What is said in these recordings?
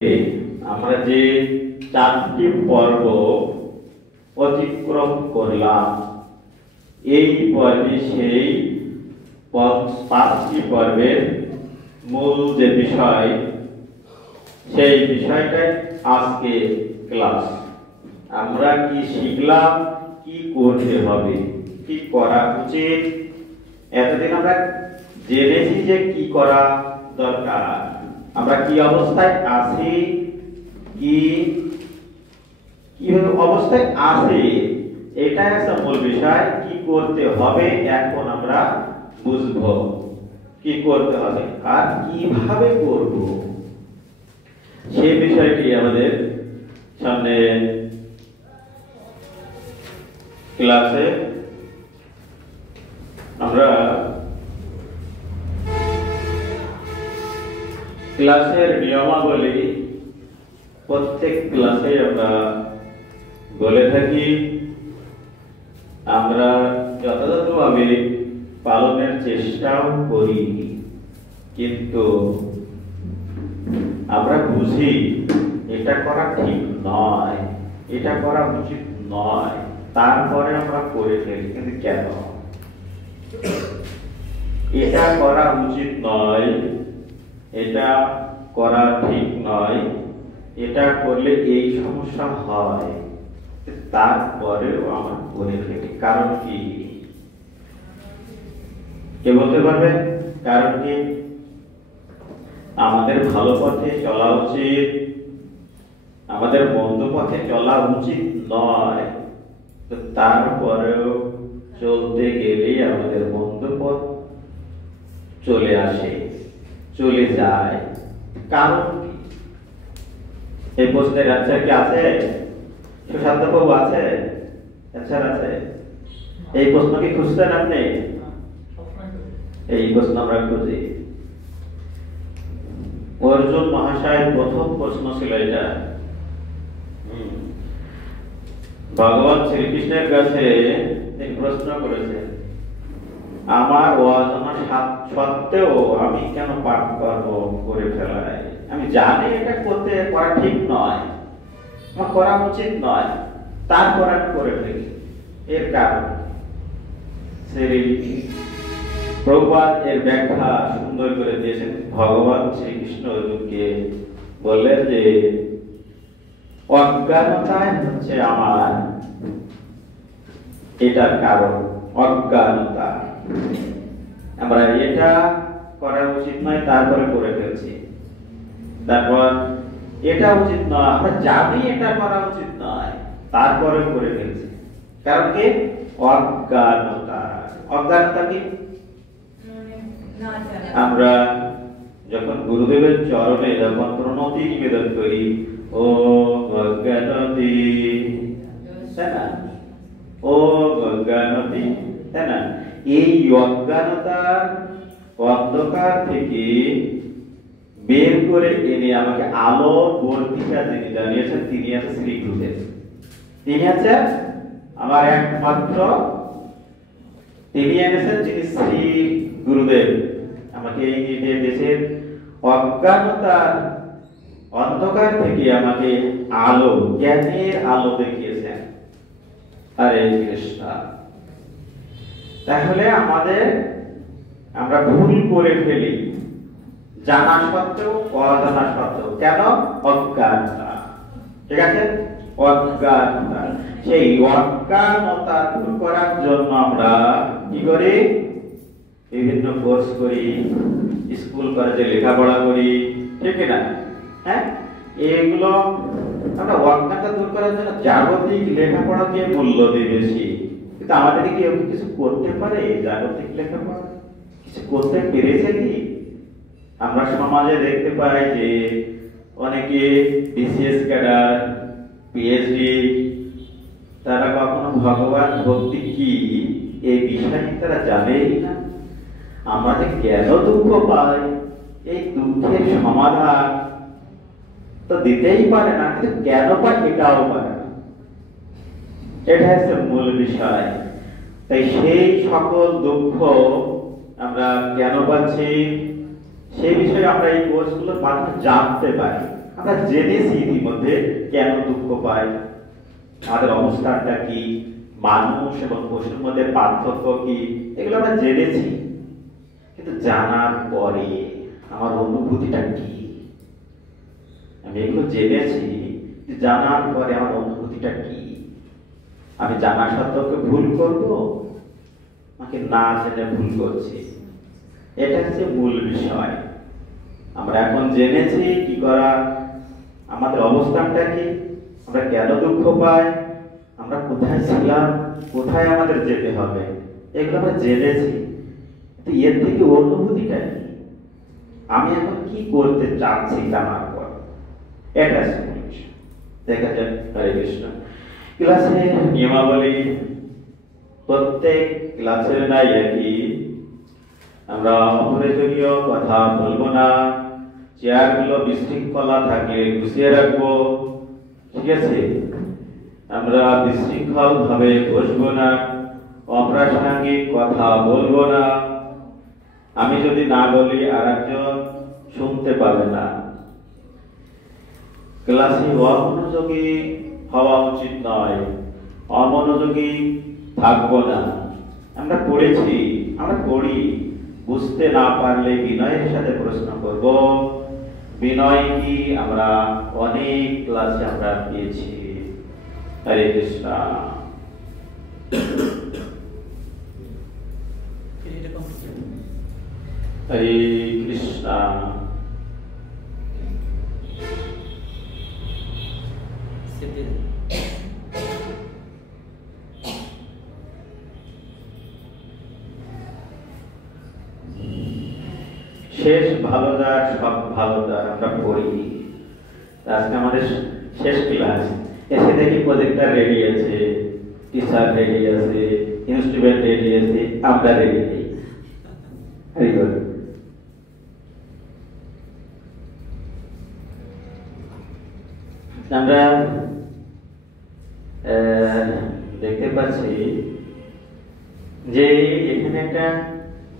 আমরা যে 4টি পর্ব অতিক্রম করলাম, এই পর্বে সেই 5টি পর্বের মূল যে বিষয়, সেই বিষয়টাই আজকে ক্লাস। আমরা কি শিখলাম, কি করতে হবে, কি করা উচিত। এতদিন আমরা জেনেছি যে কি করা দরকার, আমরা কি অবস্থায় আছি, কিভাবে অবস্থায় আছি, এটা একটা মূল বিষয়। কি করতে হবে এখন আমরা বুঝবো, কি করতে হবে আর কিভাবে করব, সে বিষয়টি আমাদের সামনে ক্লাসে আমরা ক্লাসের নিয়মাবলী প্রত্যেক ক্লাসে আমরা বলে থাকি। আমরা যথাযথভাবে পালনের চেষ্টাও করি, কিন্তু আমরা বুঝি এটা করা ঠিক নয়, এটা করা উচিত নয়, তারপরে আমরা করে ফেলি। কিন্তু কেন এটা করা উচিত নয়, এটা করা ঠিক নয়, এটা করলে এই সমস্যা হয়, তারপরেও আমরা করে ফেলি। কারণ কি? কে বলতে পারবে কারণ কি? আমাদের ভালো পথে চলা উচিত, আমাদের মন্দ পথে চলা উচিত নয়, তারপরেও চলতে গেলে আমাদের মন্দ পথ চলে আসে, চলে যায়। কারণ কি? এই প্রশ্নের অ্যান্সার কি আছে? সুশান্ত বাবু আছে? অ্যান্সার আছে? এই প্রশ্ন কি খুঁজতেন আপনি? এই প্রশ্ন আমরা খুঁজি। অর্জুন মহাশয়ের প্রথম প্রশ্ন ছিল এটা। ভগবান শ্রীকৃষ্ণের কাছে তিনি প্রশ্ন করেছেন, আমার অজানা সত্ত্বেও আমি কেন পাপ কর্ম করে ফেলাই? আমি জানি এটা করা ঠিক নয়, আমার করা উচিত নয়, তারপর আমি করে ফেলি। এর কারণ প্রভুপাদ এর ব্যাখ্যা সুন্দর করে দিয়েছেন। ভগবান শ্রীকৃষ্ণ অর্জুনকে বললেন যে অজ্ঞানতায় হচ্ছে আমার এটার কারণ। অজ্ঞানতা, আমরা এটা করা উচিত নয় তারপরে করে ফেলছি। তারপর এটা উচিত নয়, আমরা জানি এটা করা উচিত নয়, তারপরে করে ফেলছি। কারণ কি? অজ্ঞানতা। অজ্ঞানতা কি? আমরা যখন গুরুদেবের চরণে যখন প্রণতি নিবেদন করি, ও অজ্ঞানতি, তাই না? ও অজ্ঞানতি, তাই না? এই অজ্ঞানতার অন্ধকার থেকে বের করে এনে আমাকে আলো বর্তিকা যিনি জানিয়েছেন, তিনি আছেন শ্রী গুরুদেব। তিনি আছেন আমার একমাত্র, তিনি এনেছেন যিনি শ্রী গুরুদেব। আমাকে এই দেশের অজ্ঞানতার অন্ধকার থেকে আমাকে আলো, জ্ঞানের আলো দেখিয়েছেন। হরে কৃষ্ণ। তাহলে আমরা ভুল করে ফেলি, জানা সত্ত্বেও অজানা সত্ত্বেও। কেন? অজ্ঞানতা। ঠিক আছে? অজ্ঞানতা। সেই অজ্ঞানতা দূর করার জন্য আমরা কি করি? বিভিন্ন কোর্স করি, স্কুল কলেজে লেখাপড়া করি, ঠিক না? হ্যাঁ, এগুলো আমরা অজ্ঞানতা দূর করার জন্য জাগতিক লেখাপড়াকে মূল্য দিই বেশি। কিন্তু আমাদের কি কেউ কিছু করতে পারে? জাগতিক লেখাপড়া কিছু করতে পেরেছে কি? আমরা সমাজে দেখতে পাই যে অনেকে বিসিএস ক্যাডার, পিএইচডি, তারা কখনো ভগবান ভক্তি কি এই বিষয় তারা জানেই না। আমরা যে কেন দুঃখ পাই, এই দুঃখের সমাধান তো দিতেই পারে না, কিন্তু কেন পাই এটাও পারে না। এটা হচ্ছে মূল বিষয়। তাই সেই সকল দুঃখ আমরা কেন পাচ্ছি, সেই বিষয়ে আমরা এই কোর্সগুলোর মাধ্যমে জানতে পারি। আমরা জেনেছি ইতিমধ্যে কেন দুঃখ পাই, আমাদের অবস্থাটা কি, মানুষ এবং পশুর মধ্যে পার্থক্য কি, এগুলো আমরা জেনেছি। কিন্তু জানার পরে আমার অনুভূতিটা কি? আমি এগুলো জেনেছি, জানার পরে আমার অনুভূতিটা কি? আমি জানা সত্ত্বেও ভুল করব, আমাকে না জেনে ভুল করছি, এটা হচ্ছে মূল বিষয়। আমরা এখন জেনেছি কি করা, আমাদের অবস্থানটা কি, আমরা কেন দুঃখ পাই, আমরা কোথায় ছিলাম, কোথায় আমাদের যেতে হবে, এগুলো আমরা জেনেছি। এর থেকে অনুভূতিটা কি, আমি এখন কি করতে চাচ্ছি জানার পর, এটা দেখা যাক। হরে কৃষ্ণ। ক্লাসের নিয়মাবলী প্রত্যেক ক্লাসের নাই একই। আমরা অপ্রয়োজনীয় কথা বলবো না, চেয়ারগুলো বিশৃঙ্খলা থাকলে গুছিয়ে রাখবো, ঠিক আছে? আমরা বিশৃঙ্খল ভাবে বসবো না, অপ্রাসঙ্গিক কথা বলবো না। আমি যদি না বলি আর একজন শুনতে পাবে না। ক্লাসে অমনোযোগী হওয়া উচিত নয়, অমনোযোগী থাকবো না। আমরা পড়েছি, আমরা পড়ি, বুঝতে না পারলে বিনয়ের সাথে প্রশ্ন করব। বিনয় কি আমরা অনেক ক্লাসে আমরা পেয়েছি। হরে কৃষ্ণ। হরে কৃষ্ণ। শেষ ভালো যার সব ভালো যার আমরা পড়ি। আজকে আমাদের শেষ ক্লাস, এসে দেখি প্রজেক্টর রেডি আছে, টিচার রেডি আছে, ইনস্ট্রুমেন্ট রেডি আছে, আমরা রেডি নেই। আমরা দেখতে পাচ্ছি যে এখানে একটা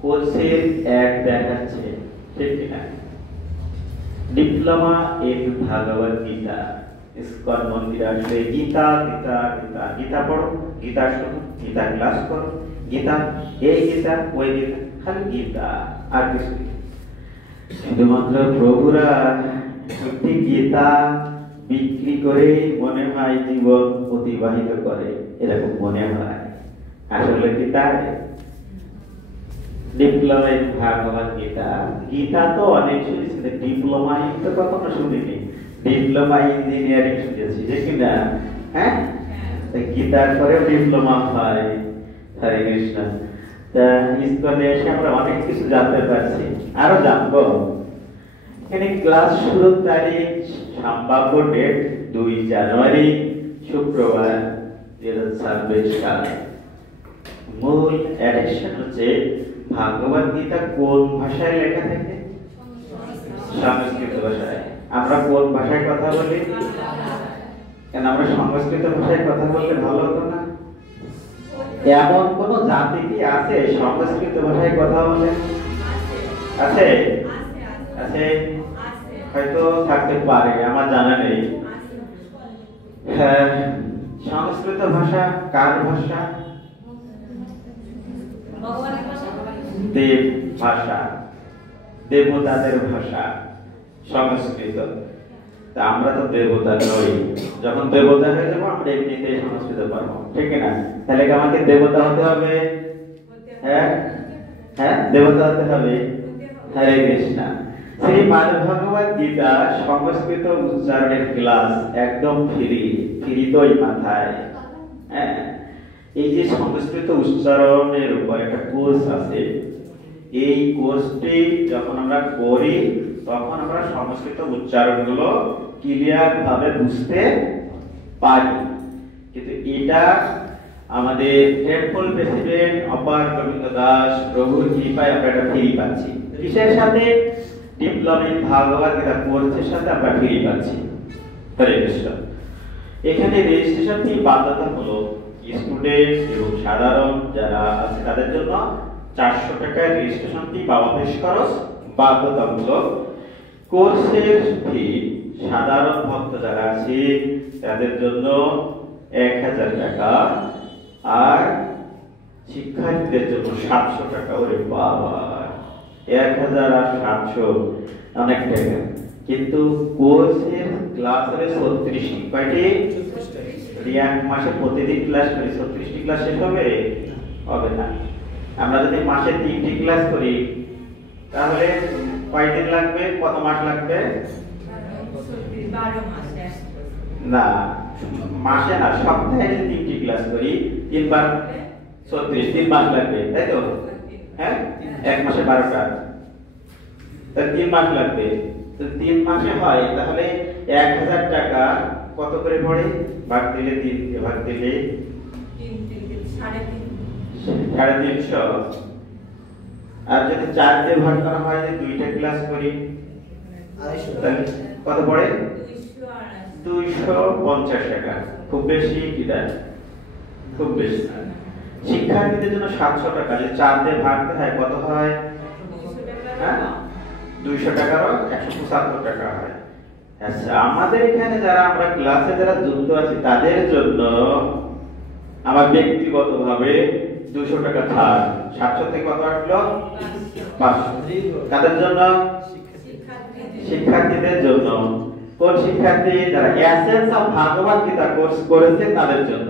কোর্সের অ্যাড দেখাচ্ছে, ঠিক কিনা? Diploma in Bhagavad Gita, ISKCON মন্দির আসলে গীতা গীতা গীতা গীতা পড়ো, গীতা শোনো, গীতা ক্লাস করো, গীতা এই গীতা ওই গীতা, খালি গীতা আর কিছু। শুধুমাত্র প্রভুরা সত্যি গীতা বিক্রি করে মনে হয় জীবন অতিবাহিত করে, এরকম মনে হয়। আসলে কি তাই? ডিপ্লোমা ইন ভাগবত গীতা, গীতা তো অনেক শুনেছি, ডিপ্লোমা ইন তো কখনো শুনিনি। ডিপ্লোমা ইঞ্জিনিয়ারিং শুনেছি, যে কিনা? হ্যাঁ, গীতার পরে ডিপ্লোমা হয়। হরে কৃষ্ণ। তা ইসকনে এসে আমরা অনেক কিছু জানতে পারছি, আরো জানবো। এখানে ক্লাস শুরুর তারিখ সম্ভাব্য ডেট 2 জানুয়ারি শুক্রবার 2026 সালে। মূল অ্যাডিকশন হচ্ছে ভাগবত গীতা কোন ভাষায় লেখা থাকে? সংস্কৃত ভাষায়। আমরা কোন ভাষায় কথা বলি? কেন আমরা সংস্কৃত ভাষায় কথা বললে ভালো হতো না? এমন কোন জাতি কি আছে সংস্কৃত ভাষায় কথা বলে? আছে? আছে? হয়তো থাকতে পারে, আমার জানা নেই। হ্যাঁ, সংস্কৃত ভাষা কার ভাষা? দেব ভাষা, দেবতাদের ভাষা সংস্কৃত। তা আমরা তো দেবতা নই, যখন দেবতা হয়ে যাবো আমরা এমনিতেই সংস্কৃত পারবো, ঠিক না? তাহলে কি আমাকে দেবতা হতে হবে? হ্যাঁ হ্যাঁ, দেবতা হতে হবে। হরে কৃষ্ণ। শ্রীমদ্ ভগবত গীতা সংস্কৃত উচ্চারণের ক্লাস একদম ফ্রি তোই মাথায়। হ্যাঁ, এই যে সংস্কৃত উচ্চারণের উপর একটা কোর্স আছে, এই কোর্সটি যখন আমরা করি তখন আমরা সংস্কৃত উচ্চারণগুলো ক্লিয়ার ভাবে বুঝতে পারি। কিন্তু এটা আমাদের টেম্পল প্রেসিডেন্ট অপার গোবিন্দ দাস প্রভুর কৃপায় আমরা এটা ফ্রি পাচ্ছি। কিসের সাথে? ডিপ্লোমা ইন ভাগবত গীতা কোর্সের সাথে আমরা ফ্রি পাচ্ছি। হরে কৃষ্ণ। এখানে রেজিস্ট্রেশন ফি বাধ্যতামূলক, স্টুডেন্ট এবং সাধারণ যারা আছে তাদের জন্য 400 টাকা রেজিস্ট্রেশন ফি বা অফিস খরচ বাধ্যতামূলক। কোর্সের ফি সাধারণ ভক্ত যারা আছে তাদের জন্য 1000 টাকা, আর শিক্ষার্থীদের জন্য 700 টাকা। ওরে বাবা, 1000 আর 700 অনেক টাকা। কিন্তু কোর্সের ক্লাস হবে 36টি। কয়টি? এক মাসে প্রতিদিন ক্লাস করি, 36টি ক্লাস শেষ হবে? হবে না। আমরা যদি মাসে 3টি ক্লাস করি তাহলে কয়দিন লাগবে? কত মাস লাগবে? 12 মাস। না, মাসে না, সপ্তাহে যদি 3টি ক্লাস করি 3 বার 36, 3 মাস লাগবে, তাই তো? হ্যাঁ, এক মাসে 12টা, তাহলে 3 মাস লাগবে। তো 3 মাসে হয়, তাহলে 1000 টাকা কত করে পড়ে? ভাগ দিলে 3 কে ভাগ দিলে 3.5। আর যদি 4 দিয়ে ভাগ করা হয়, যে 2টা ক্লাস করি তাহলে কত পড়ে? 250 টাকা। খুব বেশি কি না? খুব বেশি না। শিক্ষার্থীদের জন্য 700 টাকা। যদি 4 দিয়ে ভাগ দিতে হয় কত হয়? 200 টাকারও 175 টাকা হয়। আচ্ছা, আমাদের এখানে যারা আমরা ক্লাসে যারা যুক্ত আছি তাদের জন্য আমার ব্যক্তিগতভাবে 200 টাকা ছাড়। 700 থেকে কত আসলো? 500। তাদের জন্য, শিক্ষার্থীদের জন্য। কোন শিক্ষার্থী? যারা essence of Bhagavad Gita course করেছে তাদের জন্য।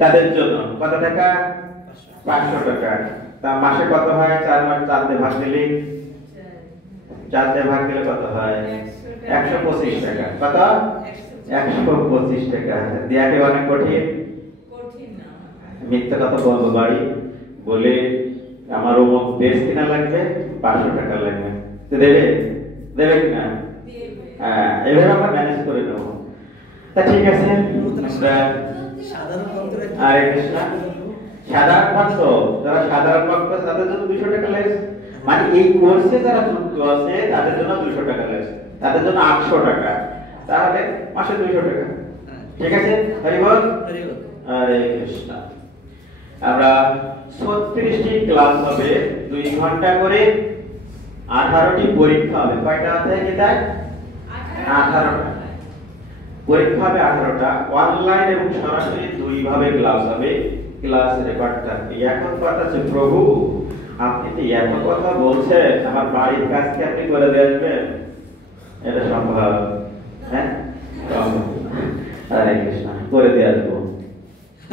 তাদের জন্য কত টাকা? 500 টাকা। তা মাসে কত হয়? 4 মাস 4 দিয়ে ভাগ দিলে, 4 দিয়ে ভাগ দিলে কত হয়? 125 টাকা। কত? 125 টাকা। দেয়াকে অনেক কঠিন। মিথ্যা কথা বলবো বাড়ি বলে আমার অমুক ড্রেস কিনা লাগবে, 500 টাকা লাগবে, তো দেবে? দেবে কিনা? হ্যাঁ, এভাবে আমরা ম্যানেজ করে নেব। তা ঠিক আছে, আরে কৃষ্ণ, সাধারণ ভক্ত, যারা সাধারণ ভক্ত তাদের জন্য 200 টাকা লাগছে। মানে এই কোর্সে যারা যুক্ত আছে তাদের জন্য 200 টাকা লাগছে, তাদের জন্য 800 টাকা। তাহলে মাসে 200 টাকা। ঠিক আছে, হরি বল। হরে কৃষ্ণ। আমরা 36টি ক্লাস হবে, 2 ঘন্টা করে, 18টি পরীক্ষা হবে। কয়টা আছে গীতায়? 18টা পরীক্ষা হবে, 18টা। অনলাইন এবং সরাসরি 2 ভাবে ক্লাস হবে। ক্লাস রেকর্ড থাকবে। এখন কথা আছে, প্রভু আপনি তো এত কথা বলছেন, আমার বাড়ির কাজ কি আপনি করে দিয়ে আসবেন? এটা সম্ভব? হ্যাঁ, হরে কৃষ্ণ। করে দিয়ে আসবো,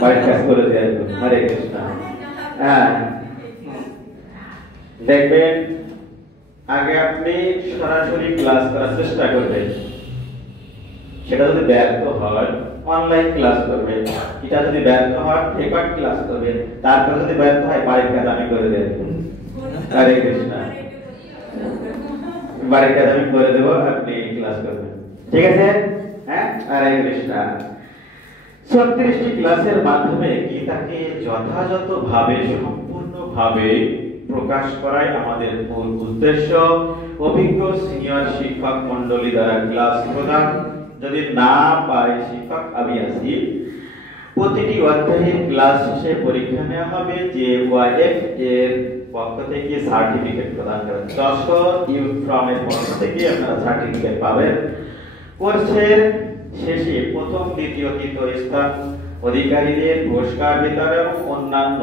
বাড়ির কাজ করে দিয়ে আসবো। হরে কৃষ্ণ। হ্যাঁ, দেখবেন আগে আপনি সরাসরি ক্লাস করার চেষ্টা করবেন। সেটা যদি ব্যর্থ হয় অনলাইন ক্লাস করবেন, এটা যদি ব্যর্থ হয় রেকর্ড ক্লাস করবেন, তারপর যদি ব্যর্থ হয় বাড়ির কাজ আমি করে দেব। হরে কৃষ্ণ। বাড়ির কাজ আমি করে দেব, আপনি ক্লাস করবেন। ঠিক আছে? হ্যাঁ, হরে কৃষ্ণ। 36টি ক্লাসের মাধ্যমে গীতাকে যথাযথভাবে, সম্পূর্ণভাবে প্রকাশ করাই আমাদের মূল উদ্দেশ্য। অভিজ্ঞ সিনিয়র শিক্ষক মণ্ডলী দ্বারা ক্লাস প্রদান। যদি না পায় শিক্ষক, আমি আছি। প্রতিটি অধ্যায়ের ক্লাস শেষে পরীক্ষা নেওয়া হবে, যে ওয়াইএফ এর পক্ষ থেকে সার্টিফিকেট প্রদান করা। 10 ইউথ ফ্রম এর পক্ষ থেকে আপনারা সার্টিফিকেট পাবেন। কোর্সের শেষে প্রথম, দ্বিতীয়, তৃতীয় স্থান অধিকারীদের পুরস্কার বিতরণ এবং অন্যান্য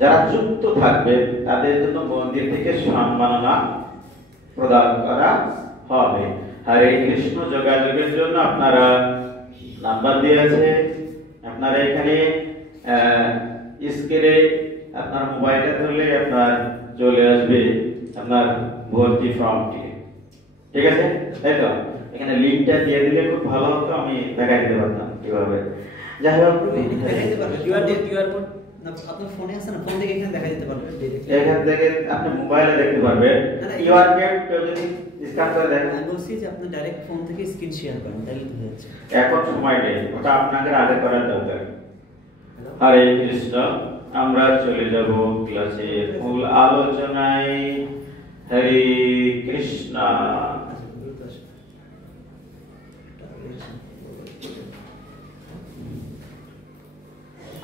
যারা যুক্ত থাকবে তাদের জন্য মন্দির থেকে সম্মাননা প্রদান করা হবে। হরে কৃষ্ণ। যোগাযোগের জন্য আপনারা নাম্বার দিয়েছে, আপনারা এখানে স্ক্রিনে আপনার মোবাইলটা ধরলে আপনার চলে আসবে আপনার ভর্তি ফর্মটি। ঠিক আছে, তাই তো? এখানে লিংকটা দিয়ে দিলে খুব ভালো হতো, আমি দেখাই দিতে পারতাম কিভাবে। যাই হোক, কিউআর কোড আপনার ফোনে আছে না, ফোন থেকে এখানে দেখা দিতে পারবেন। এখান থেকে আপনি মোবাইলে দেখতে পারবেন। কিউআর কোড যদি স্ক্যান করে দেখেন, আমি বলছি যে আপনি ডাইরেক্ট ফোন থেকে স্ক্রিন শেয়ার করেন, তাহলে তো হচ্ছে। এখন সময় নেই, ওটা আপনাদের আগে করার দরকার। হরে কৃষ্ণ। আমরা চলে যাব ক্লাসের মূল আলোচনায়। হরে কৃষ্ণ।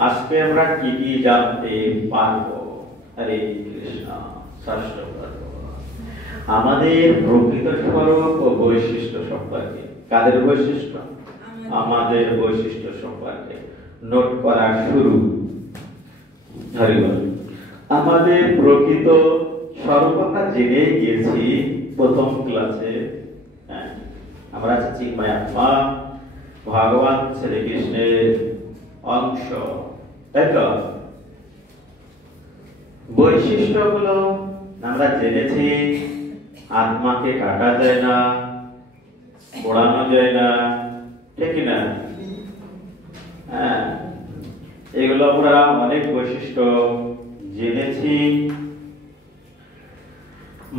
আজকে আমরা কি কি জানতে পারবো? হরে কৃষ্ণ। ষষ্ঠ পর্ব। আমাদের প্রকৃত স্বরূপ ও বৈশিষ্ট্য সম্পর্কে। কাদের বৈশিষ্ট্য? আমাদের বৈশিষ্ট্য সম্পর্কে নোট করা শুরু। আমাদের প্রকৃত স্বরূপ আমরা জেনে গিয়েছি প্রথম ক্লাসে। আমরা চিন্ময় আত্মা, ভগবান শ্রীকৃষ্ণের অংশ, তাই তো? বৈশিষ্ট্যগুলো আমরা জেনেছি। আত্মাকে কাটা যায় না, পোড়ানো যায় না, ঠিক না? হ্যাঁ, এগুলো আমরা অনেক বৈশিষ্ট্য জেনেছি।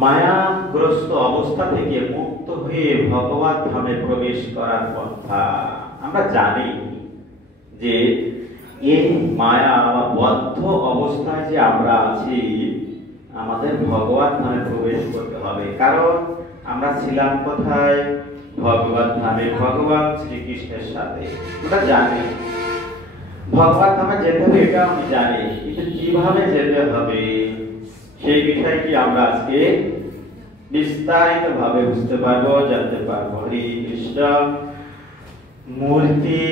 মায়াগ্রস্ত অবস্থা থেকে মুক্ত হয়ে ভগবত ধামে প্রবেশ করার পন্থা আমরা জানি যে এই মায়া বা বদ্ধ অবস্থায় যে আমরা আছি, আমাদের ভগবত ধামে প্রবেশ করতে হবে। কারণ আমরা ছিলাম কোথায়? ভগবত ধামে, ভগবান শ্রীকৃষ্ণের সাথে। আমরা জানি ভগবত ধামে যেতে হবে, এটা আমি জানি, কিন্তু কিভাবে যেতে হবে সেই বিষয়টি আমরা আজকে বিস্তারিত ভাবে বুঝতে পারবো, জানতে পারবো। হরে কৃষ্ণ। মূর্তি,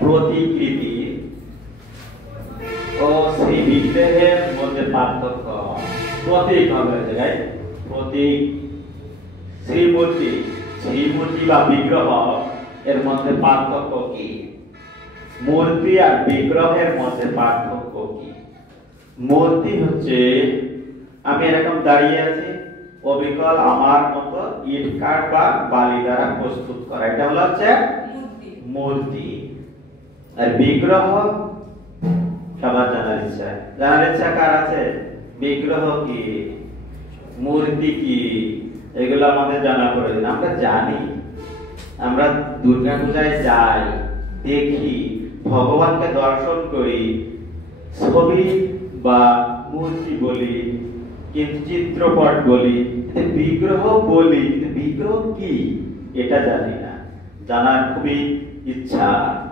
প্রতিকৃতি ও সেই বিগ্রহের মধ্যে পার্থক্য। প্রতীক হবে জায়গায় প্রতীক। শ্রীমূর্তি, শ্রীমূর্তি বা বিগ্রহ এর মধ্যে পার্থক্য কি? মূর্তি আর বিগ্রহের মধ্যে পার্থক্য কি? মূর্তি হচ্ছে আমি এরকম দাঁড়িয়ে আছি, অবিকল আমার মতো ইট কাঠ বা বালি দ্বারা প্রস্তুত করা, এটা হলো হচ্ছে মূর্তি। আর বিগ্রহ সবার জানার ইচ্ছা কার আছে? বিগ্রহ কি, মূর্তি কি, এগুলো আমাদের জানা প্রয়োজন। আমরা জানি, আমরা দুর্গা পূজায় যাই, দেখি, ভগবানকে দর্শন করি, ছবি বা মূর্তি বলি, কিন্তু চিত্রপট বলি, বিগ্রহ বলি, কিন্তু বিগ্রহ কি এটা জানি না। জানার খুবই ইচ্ছা।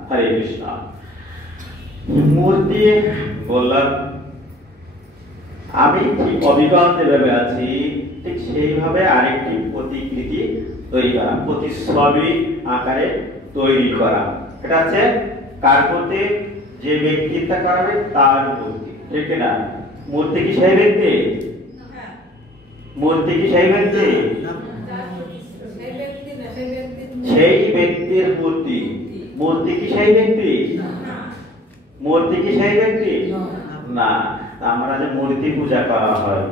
হরে কৃষ্ণ। মূর্তি বললাম, আমি ঠিক অবিকল যেভাবে আছি ঠিক সেইভাবে আরেকটি প্রতিকৃতি তৈরি করা, প্রতিচ্ছবি আকারে তৈরি করা। এটা হচ্ছে কার মূর্তি? যে ব্যক্তিটা করাবে তার মূর্তি, ঠিক না? মূর্তি কি সেই ব্যক্তি? মূর্তি কি সেই ব্যক্তি? সেই ব্যক্তির মূর্তি। মূর্তি কি সেই ব্যক্তি? মূর্তি কি সেই ব্যক্তি না। আমরা যে মূর্তি পূজা করা হয়,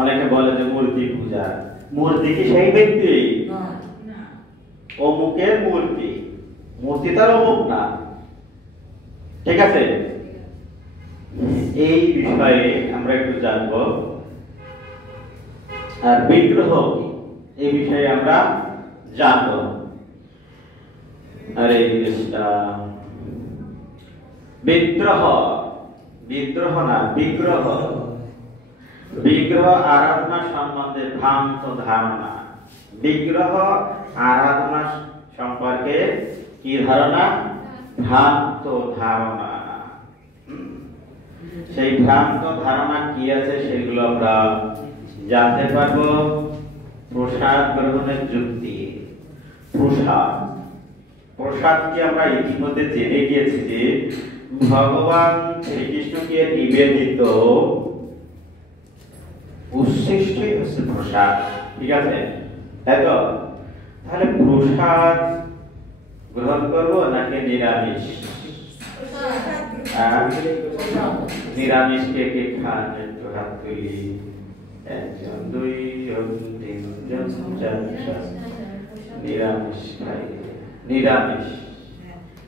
অনেকে বলে যে মূর্তি পূজা, মূর্তি কি সেই ব্যক্তি? অমুকের মূর্তি, মূর্তি তার অমুক না, ঠিক আছে? এই বিষয়ে আমরা একটু জানবো। আর বিগ্রহ এই বিষয়ে আমরা জানবো। হরে কৃষ্ণ। বিগ্রহ, বিগ্রহ না বিগ্রহ, বিগ্রহ আরাধনা সম্বন্ধে ভ্রান্ত ধারণা। বিগ্রহ আরাধনা সম্পর্কে কি ধারণা? ভ্রান্ত ধারণা। সেই ভ্রান্ত ধারণা কি আছে সেগুলো আমরা জানতে পারবো। প্রসাদ গ্রহণের যুক্তি। প্রসাদ, প্রসাদ কি আমরা ইতিমধ্যে জেনে গিয়েছি যে ভগবান শ্রীকৃষ্ণকে নিবেদিত উচ্ছিষ্টই হচ্ছে প্রসাদ, ঠিক আছে? তাই তো? তাহলে প্রসাদ গ্রহণ করবো নাকি নিরামিষ? নিরামিষ কে কে খান? একটু হাত তুলি। 1 জন 2 জন 3 জন 4 জন। নিরামিষ খাই। নিরামিষ,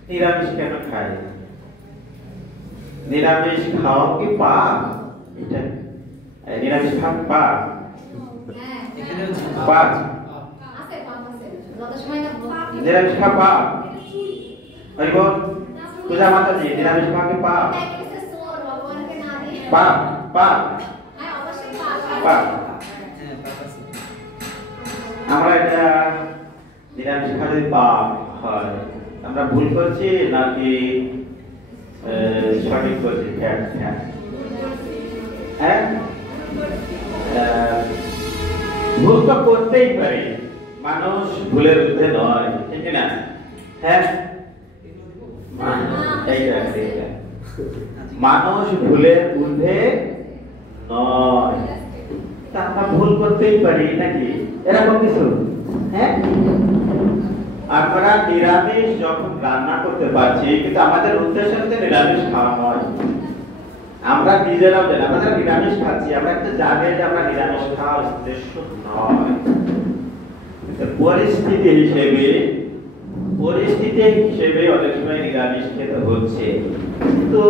নিরামিষ কেন খাই? নিরামিষ খাওয়া কি পাপ? এটা নিরামিষ খাওয়া পাপ? পাপ নিরামিষ খাওয়া পাপ? হরি বল। পূজা মাতাজি, নিরামিষ খাওয়া কি পাপ? পাপ, পাপ, পাপ। আমরা এটা নিরামিষ খাওয়া যদি পাপ হয়, আমরা ভুল করছি নাকি সঠিক করছি? হ্যাঁ, ভুল তো করতেই পারে, মানুষ ভুলের ঊর্ধ্বে নয়, ঠিক না? হ্যাঁ, মানুষ ভুলের ঊর্ধ্বে নয়, তা আমরা ভুল করতেই পারি নাকি, এরকম কিছু? হ্যাঁ, আমরা নিরামিষ যখন রান্না করতে পারছি, কিন্তু আমাদের উদ্দেশ্য হচ্ছে নিরামিষ খাওয়া নয়। আমরা নিজেরাও জানি আমরা যারা নিরামিষ খাচ্ছি, আমরা কিন্তু জানি যে আমরা নিরামিষ খাওয়ার উদ্দেশ্য নয়। পরিস্থিতি হিসেবে অনেক সময় নিরামিষ খেতে হচ্ছে, কিন্তু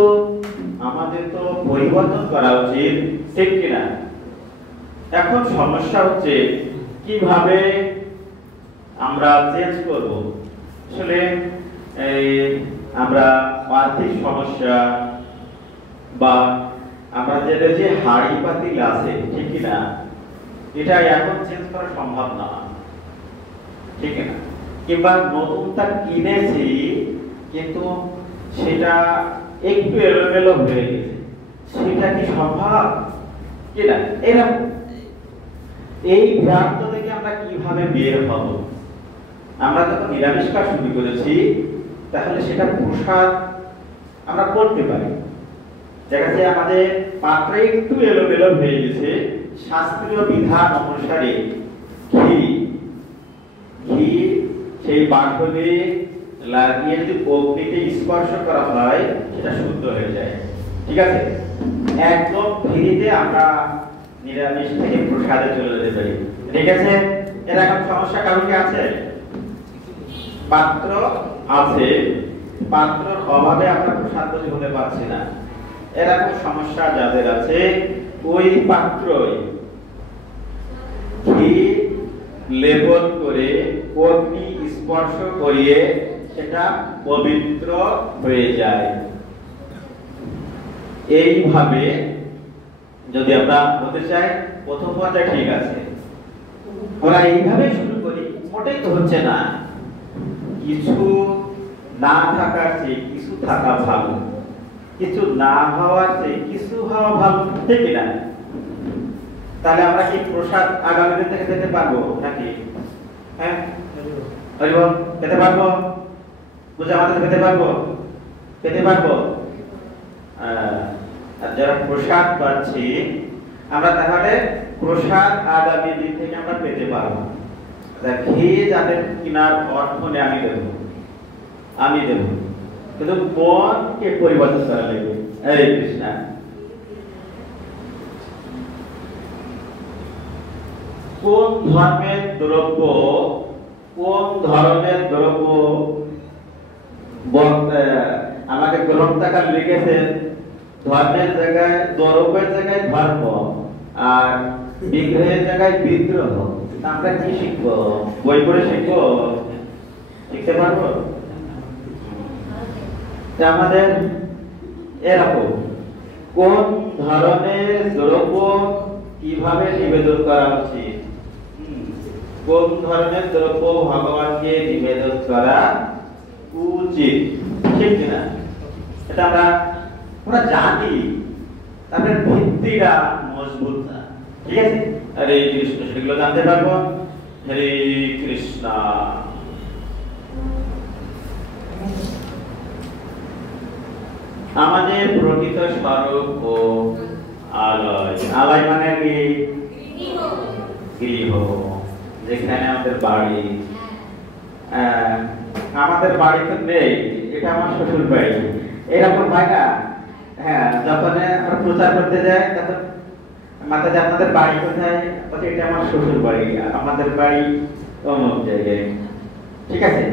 আমাদের তো পরিবর্তন করা উচিত, ঠিক কিনা? এখন সমস্যা হচ্ছে কিভাবে আমরা চেঞ্জ করব। আসলে আমরা আর্থিক সমস্যা বা আমরা যে হাড়ি পাতিল আছে, ঠিক কিনা, এটা এখন চেঞ্জ করা সম্ভব না, ঠিক না? কিংবা নতুনটা কিনেছি কিন্তু সেটা একটু এলোমেলো হয়ে গেছে, সেটা কি সম্ভব কিনা? এরকম এই ভ্রান্ত থেকে আমরা কিভাবে বের হব? আমরা যখন নিরামিষ খাওয়া শুরু করেছি, তাহলে সেটা প্রসাদ আমরা করতে পারি। দেখা যায় আমাদের পাত্রে একটু এলোমেলো হয়ে গেছে, শাস্ত্রীয় বিধান অনুসারে ঘি সেই বাটনে লাগিয়ে যদি অগ্নিতে স্পর্শ করা হয়, সেটা শুদ্ধ হয়ে যায়, ঠিক আছে? একদম ফ্রিতে আমরা নিরামিষ থেকে প্রসাদে চলে যেতে পারি, ঠিক আছে? এরকম সমস্যা কারণ কি আছে? পাত্র আছে, পাত্রের অভাবে আমরা প্রসাদ হতে পারছি না, এরকম সমস্যা যাদের আছে, ওই পাত্রই ঘি লেপন করে অগ্নি স্পর্শ করিয়ে সেটা পবিত্র হয়ে যায়। এইভাবে যদি আমরা হতে চাই, প্রথম পর্যায়ে ঠিক আছে, আমরা এইভাবে শুরু করি, মোটেই তো হচ্ছে না। কিছু না থাকার চেয়ে কিছু থাকা ভালো, কিছু না হওয়ার চেয়ে কিছু হওয়া ভালো, ঠিক না? তাহলে আমরা কি প্রসাদ আগামী দিন থেকে পেতে পারবো নাকি? হ্যাঁ, পেতে পারবো? বুঝে আমাদের পেতে পারবো? আর যারা প্রসাদ পাচ্ছি আমরা, তাহলে প্রসাদ আগামী দিন থেকে আমরা পেতে পারবো। ঘি যাদের কিনার অর্থ নেই, আমি দেব, কিন্তু মনকে পরিবর্তন করা লাগবে। হরে কৃষ্ণ। কোন ধর্মের দ্রব্য, কোন ধরনের দ্রব্য আমাকে গ্রন্থাকার লিখেছেন, ধর্মের জায়গায় দ্রব্যের জায়গায় ধর্ম, আর বিগ্রহের জায়গায় বিগ্রহ। আমরা কি শিখবো? বই পড়ে শিখবো? শিখতে পারবো? আমাদের এরকম কোন ধরনের দ্রব্য কিভাবে নিবেদন করা উচিত, কোন ধরনের দ্রব্য ভগবানকে নিবেদন করা উচিত, ঠিক কিনা? এটা আমরা জানি, তাদের ভিত্তিটা মজবুত না, ঠিক আছে? হরে কৃষ্ণ, সেগুলো জানতে পারবো। হরে কৃষ্ণ। আমাদের প্রকৃত স্বরূপ ও আলয়। আলয় মানে কি? গৃহ, যেখানে আমাদের বাড়ি। আমাদের বাড়ি তো নেই, এটা আমার শ্বশুর বাড়ি, এরকম হয় না? হ্যাঁ, যখন আমরা প্রচার করতে যাই তখন মাথায় আপনাদের বাড়ি কোথায়, এটা আমার শ্বশুর বাড়ি, আমাদের বাড়ি অমুক জায়গায়, ঠিক আছে?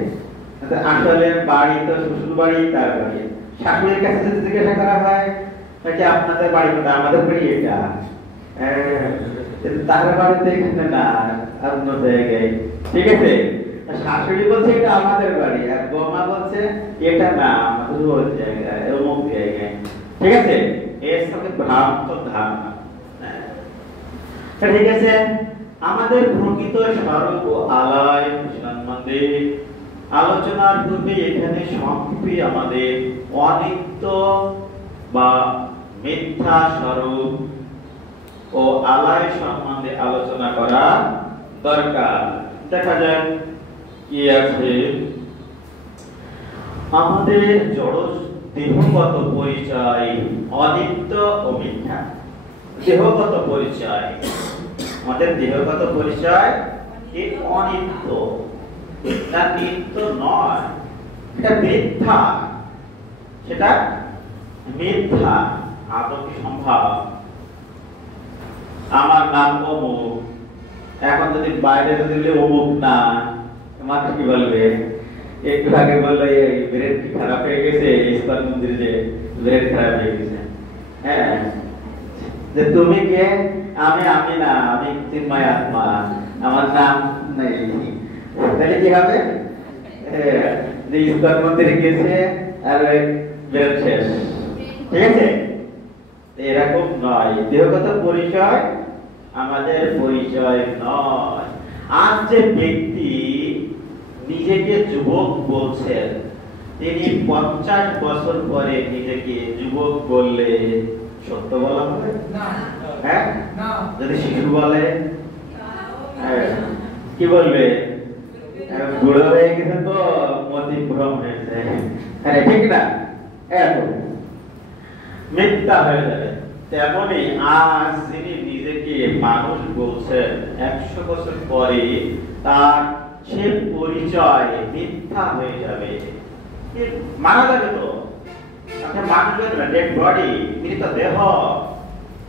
আসলে বাড়ি তো শ্বশুর বাড়ি, তার বাড়ি। শাশুড়ির কাছে যদি জিজ্ঞাসা করা হয় নাকি আপনাদের বাড়ি কোথায়, আমাদের বাড়ি এটা, তার বাড়িতে এখানে না, অন্য জায়গায়, ঠিক আছে? শাশুড়ি বলছে এটা আমাদের বাড়ি, আর বৌমা বলছে এটা না, আমাদের ওই জায়গায়, অমুক জায়গায়, ঠিক আছে? এর সঙ্গে ভ্রান্ত ধারণা, ঠিক আছে? আমাদের প্রকৃত স্বরূপ ও আলয় সম্বন্ধে আলোচনার পূর্বে এখানে সংক্ষেপে আমাদের অনিত্য বা মিথ্যা স্বরূপ ও আলাই সম্বন্ধে আলোচনা করা দরকার। দেখা যাক কি আছে। আমাদের জড় দেহগত পরিচয় অনিত্য ও মিথ্যা। দেহগত পরিচয়, আমাদের দেহগত পরিচয় কি অনিত্য, এটা নিত্য নয়, এটা মিথ্যা, সেটা মিথ্যা। আদৌ কি সম্ভব? আমার নাম অমুক, এখন যদি বাইরে যদি অমুক না, তোমাকে কি বলবে? একটু আগে বললো ব্রেন কি খারাপ হয়ে গেছে, ইস্কন মন্দিরে যে ব্রেন খারাপ হয়ে গেছে। হ্যাঁ, যে তুমি কে? আমি না, আমি চিন্ময় আত্মা, আমার নাম নেই। তাহলে কি হবে? যে ইস্কন মন্দিরে গেছে আর ব্রেন শেষ। ঠিক আছে, এরকম নয়। দেহগত পরিচয় আমাদের পরিচয় নয়। আজ যে ব্যক্তি নিজেকে যুবক বলছেন, তিনি 50 বছর পরে নিজেকে যুবক বললে সত্য বলা হবে না? হ্যাঁ, যদি শিশু বলে কি বলবে? বুড়ো হয়ে গেছে তো মতিভ্রম হয়েছে। হ্যাঁ, ঠিক না? মিথ্যা হয়ে যাবে। তেমনি আজ যিনি নিজেকে মানুষ বলছেন, 100 বছর পরে তার সে পরিচয় মিথ্যা হয়ে যাবে। মারা যাবে তো, আপনি মানুষ না, ডেড বডি, মৃত দেহ।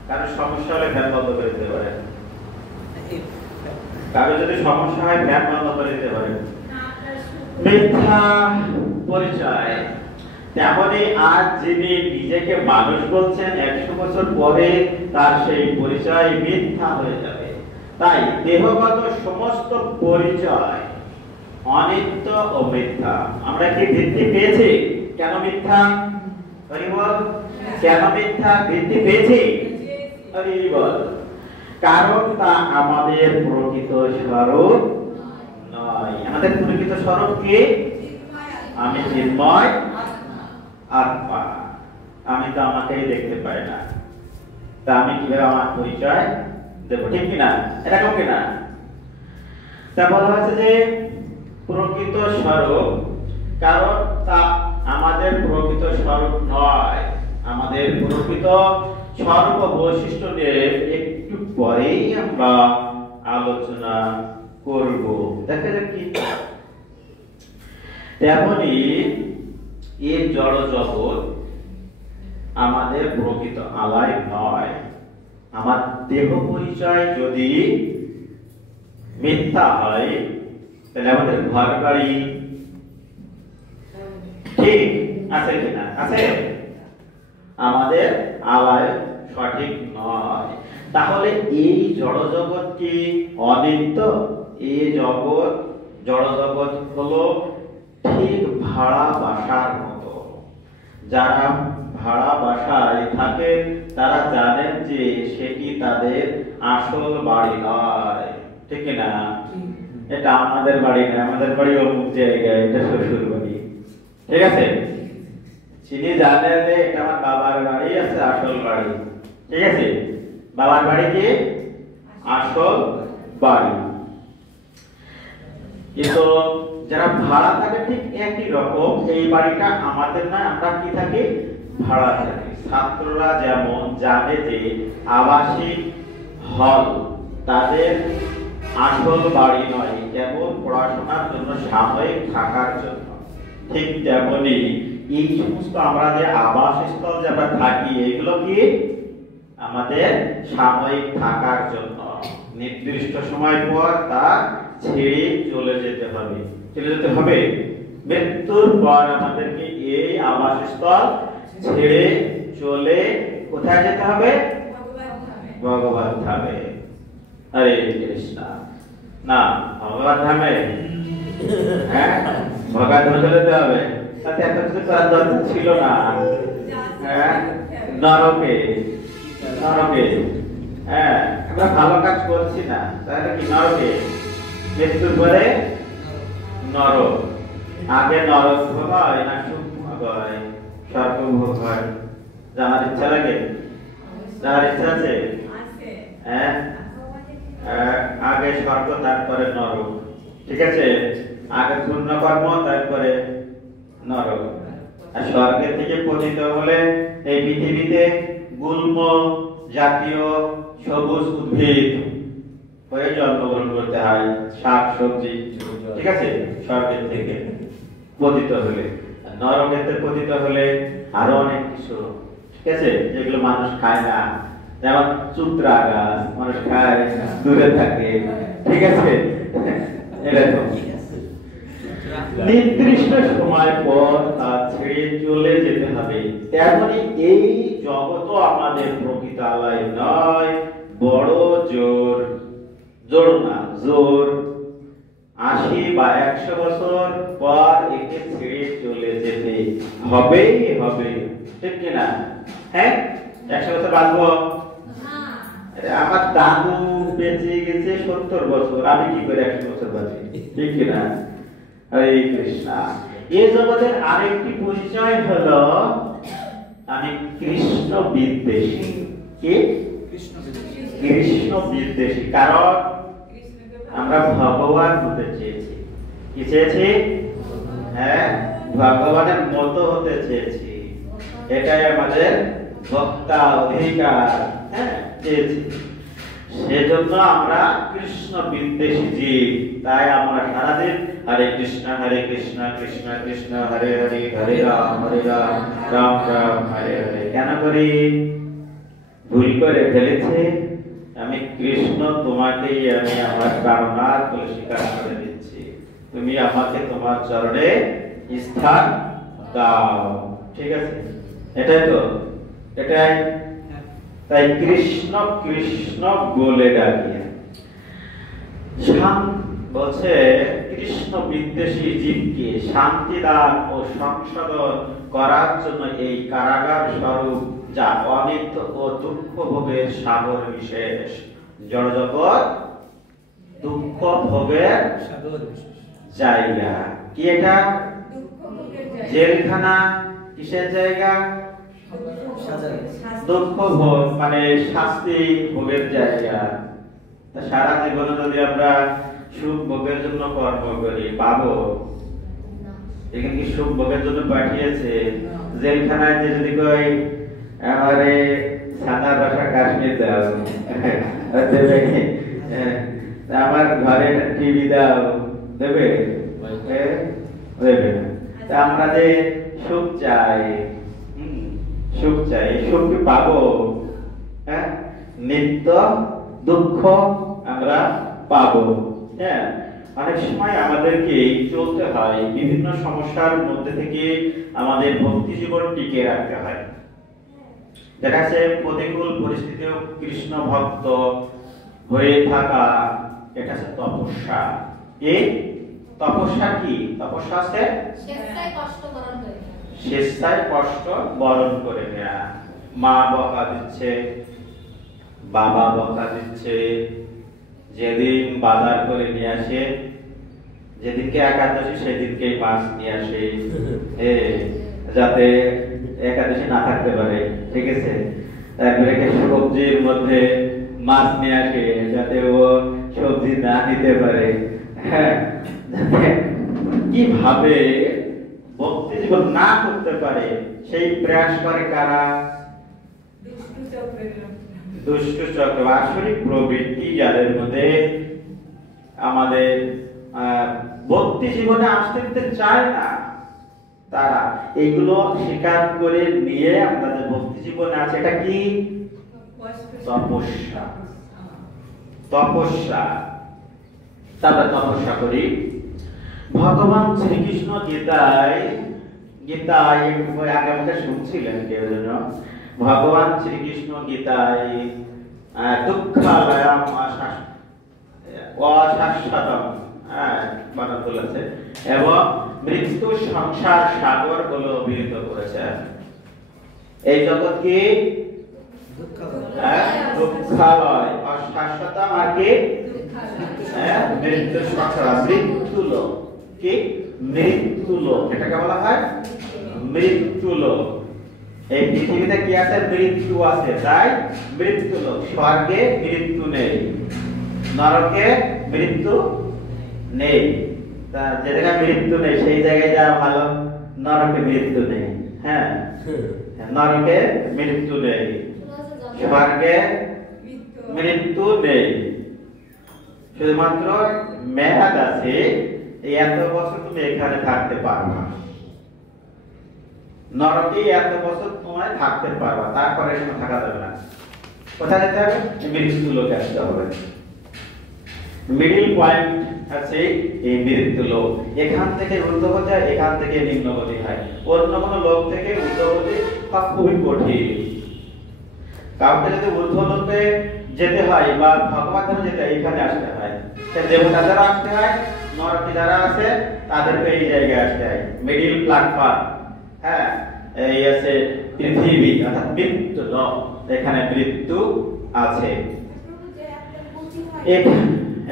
কারো সমস্যা হলে ফ্যান বন্ধ করে দিতে পারে, কারো যদি সমস্যা হয় ফ্যান বন্ধ করে দিতে পারে। মিথ্যা পরিচয়। তেমনি আজ যিনি নিজেকে মানুষ বলছেন, 100 বছর পরে তার সেই পরিচয় মিথ্যা হয়ে যাবে। তাই দেহগত সমস্ত পরিচয় অনিত্য ও মিথ্যা। আমরা কি ভিত্তি পেয়েছি? কেন মিথ্যা? কেন মিথ্যা ভিত্তি পেয়েছি? কারণ তা আমাদের প্রকৃত স্বরূপ নয়। আমাদের প্রকৃত স্বরূপ কি? আমি চিন্ময় আত্মা। আমি তো আমাকেই দেখতে পাই না, তা আমি কিভাবে আমার পরিচয় দেব? ঠিক কিনা? এরকম কিনা? তা বলা হয়েছে যে প্রকৃত স্বরূপ, কারণ তা আমাদের প্রকৃত স্বরূপ নয়। আমাদের প্রকৃত স্বরূপ ও বৈশিষ্ট্য নিয়ে একটু পরেই আমরা আলোচনা করব। দেখা যাক কি। তেমনি এই জড় জগৎ আমাদের প্রকৃত আলাই নয়। আমার দেহ পরিচয় যদি মিথ্যা হয়, তাহলে আমাদের ঘর বাড়ি ঠিক আছে কিনা? আছে, আমাদের আলাই সঠিক নয়। তাহলে এই জড় জগৎ কি অনিত্য? এই জগৎ, জড় জগৎ হলো ঠিক ভাড়া বাসার মতো। যারা ভাড়া বাসায় থাকে তারা জানেন যে সেটি তাদের আসল বাড়ি নয়। ঠিক না? এটা আমাদের বাড়ি না, আমাদের বাড়ি অমুক জায়গায়, এটা শ্বশুর বাড়ি। ঠিক আছে, তিনি জানেন যে এটা আমার বাবার বাড়ি আছে, আসল বাড়ি। ঠিক আছে, বাবার বাড়ি কি আসল বাড়ি। কিন্তু যারা ভাড়া থাকে ঠিক একই রকম, এই বাড়িটা আমাদের না, আমরা কি থাকি? ভাড়া থাকি। ছাত্ররা যেমন জানে যে আবাসিক হল তাদের আসল বাড়ি নয়, কেবল পড়াশোনার জন্য, সাময়িক থাকার জন্য, ঠিক তেমনি এই সমস্ত আমরা যে আবাসস্থল যে আমরা থাকি, এগুলো কি আমাদের সাময়িক থাকার জন্য। নির্দিষ্ট সময় পর তা ছেড়ে চলে যেতে হবে। চলে যেতে হবে। মৃত্যুর পর আমাদেরকে এই আবাসস্থল ছেড়ে চলে কোথায় যেতে হবে? ভগবান ধামে। হরে কৃষ্ণ। না, ভগবান ধামে। হ্যাঁ, ভগবান ধামে যেতে হবে। তাতে এত কিছু করার দরকার ছিল না। হ্যাঁ, নরকে, নরকে। হ্যাঁ, আমরা ভালো কাজ করছি না, তাহলে কি নরকে? মৃত্যুর পরে নরক। আগে নরক ভোগ হয় না সুখ ভোগ হয়? স্বর্গ ভোগ হয়। জানার ইচ্ছা লাগে? জানার ইচ্ছা আছে? হ্যাঁ, আগে স্বর্গ তারপরে নরক, ঠিক আছে? আগে পুণ্যকর্ম তারপরে নরক। আর স্বর্গের থেকে পতিত হলে এই পৃথিবীতে গুল্ম জাতীয় সবুজ উদ্ভিদ হয়ে জন্মগ্রহণ করতে হয়, শাক সবজি, ঠিক আছে? স্বর্গের থেকে পতিত হলে। নরকেতে পতিত হলে আরো অনেক কিছু, ঠিক আছে, যেগুলো মানুষ খায় না, যেমন চুত্রা গাছ মানুষ খায়, দূরে থাকে, ঠিক আছে? এরকম নির্দিষ্ট সময় পর তা ছেড়ে চলে যেতে হবে। তেমনি এই জগৎ আমাদের প্রকৃতালয় নয়, বড় জোর না জোর 80 বা 100 বছর পর একে ছেড়ে চলে যেতে হবেই হবে, ঠিক কিনা? হ্যাঁ, 100 বছর বাঁচবো? আমার দাদু বেঁচে গেছে 70 বছর, আমি কি করে 100 বছর বাঁচি, ঠিক কিনা? হরে কৃষ্ণ। এই জগতের আরেকটি পরিচয় হলো আমি কৃষ্ণ বিদ্বেষী। কি? কৃষ্ণ বিদ্বেষী। কারণ আমরা ভগবান হতে চেয়েছি। কি চেয়েছি? হ্যাঁ, ভগবানের মতো হতে চেয়েছি। এটাই আমাদের ভক্তা অধিকার, হ্যাঁ, চেয়েছি। সেজন্য আমরা কৃষ্ণ বিদ্বেষী জীব। তাই আমরা সারাদিন হরে কৃষ্ণ কৃষ্ণ কৃষ্ণ হরে হরে, হরে রাম রাম রাম হরে হরে কেন করি? ভুল করে ফেলেছে, আমি কৃষ্ণ, তোমাকেই আমি আমার প্রাণনাথ বলে স্বীকার করে দিচ্ছি, তুমি আমাকে তোমার চরণে স্থান দাও, ঠিক আছে? এটাই তো, এটাই। তাই কৃষ্ণ কৃষ্ণ বলে ডাকি। বলছে কৃষ্ণ বিদ্বেষী জীবকে শান্তি দান ও সংশোধন করার জন্য এই কারাগার স্বরূপ, যা অনিত্য ও দুঃখ ভোগের সাগর বিশেষ। জড়জগৎ দুঃখ ভোগের জায়গা। কি এটা? জেলখানা কিসের জায়গা? দুঃখ ভোগ মানে শাস্তি ভোগের জায়গা। সারা জীবনে যদি আমরা সুখ ভোগের জন্য কর্ম করি, পাবো? এখানে কি সুখ ভোগের জন্য পাঠিয়েছে? জেলখানায় যে যদি কই আমারে সাদা ভাষা কাশ্মীর দাও, দেবে? আমার ঘরে টিভি দাও, দেবে? দেবে না। তা আমরা যে সুখ চাই, সুখ চাই, সুখ কি পাবো? হ্যাঁ, নিত্য দুঃখ আমরা পাবো। হ্যাঁ, অনেক সময় আমাদেরকে চলতে হয়, বিভিন্ন সমস্যার মধ্যে থেকে আমাদের ভক্তি জীবন টিকে রাখতে হয়। দেখা যাচ্ছে প্রতিকূল পরিস্থিতিও কৃষ্ণ ভক্ত হয়ে থাকা, এটা হচ্ছে তপস্যা। এই তপস্যা কি? তপস্যা আছে স্বেচ্ছায় কষ্ট বরণ করে নেয়া। মা বকা দিচ্ছে, বাবা বকা দিচ্ছে, যেদিন বাজার করে নিয়ে আসে, যেদিনকে একাদশী সেদিনকে মাছ নিয়ে আসে, যাতে একাদশী না থাকতে পারে, ঠিক আছে? তারপরে সবজির মধ্যে মাছ নিয়ে আসে যাতে ও সবজি না নিতে পারে। হ্যাঁ, কিভাবে ভক্তি জীবন না করতে পারে সেই প্রয়াস করে কারা? দুষ্ট চক্র, আসরিক প্রবৃত্তি যাদের মধ্যে আমাদের ভক্তি জীবনে আসতে দিতে চায় না, তারা এগুলো স্বীকার করে নিয়ে আমরা যে ভক্তি জীবনে আছে, এটা কি? তপস্যা। তপস্যা। তারপরে তপস্যা করি। ভগবান শ্রীকৃষ্ণ গীতায় আগে আমাকে শুনছিলেন কেউ যেন, ভগবান শ্রীকৃষ্ণ গীতায় দুঃখালয়ম অশাশ্বতম বানান বলেছে এবং মৃত্যু সংসার সাগর বলে অভিহিত করেছেন। এই জগৎ কি? দুঃখালয়। অশাশ্বতম আর কি? মৃত্যু সংসার, মৃত্যুলোক। কি? মৃত্যুলোক। এটাকে বলা হয় মৃত্যুলোক। এই পৃথিবীতে কি আছে? মৃত্যু আছে, তাই মৃত্যু লোক। স্বর্গে মৃত্যু নেই, নরকে মৃত্যু নেই। তা যে জায়গায় মৃত্যু নেই সেই জায়গায় যাওয়া ভালো। নরকে মৃত্যু নেই, হ্যাঁ, নরকে মৃত্যু নেই, স্বর্গে মৃত্যু নেই। শুধুমাত্র মেয়াদ আছে, এই এত বছর তুমি এখানে থাকতে পারবা, নরকে এত বছর তোমায় থাকতে পারবা, তারপরে এখানে থাকা যাবে না। কোথায় যেতে হবে? মৃত্যু লোকে আসতে হবে। মিডিল পয়েন্ট আছে এই মৃত্যু লোক। এখান থেকে ঊর্ধ্বগতি হয়, এখান থেকে নিম্নগতি হয়। অন্য কোনো লোক থেকে ঊর্ধ্বগতি খুবই কঠিন। কাউকে যদি ঊর্ধ্ব লোকে যেতে হয় বা ভগবান ধামে যেতে হয়, এখানে আসতে হয়। দেবতা যারা আসতে হয়, নরকে যারা আছে তাদেরকে এই জায়গায় আসতে হয়, মিডিল প্ল্যাটফর্ম। হ্যাঁ, এই আছে পৃথিবী অর্থাৎ মৃত্যু লোক, এখানে মৃত্যু আছে।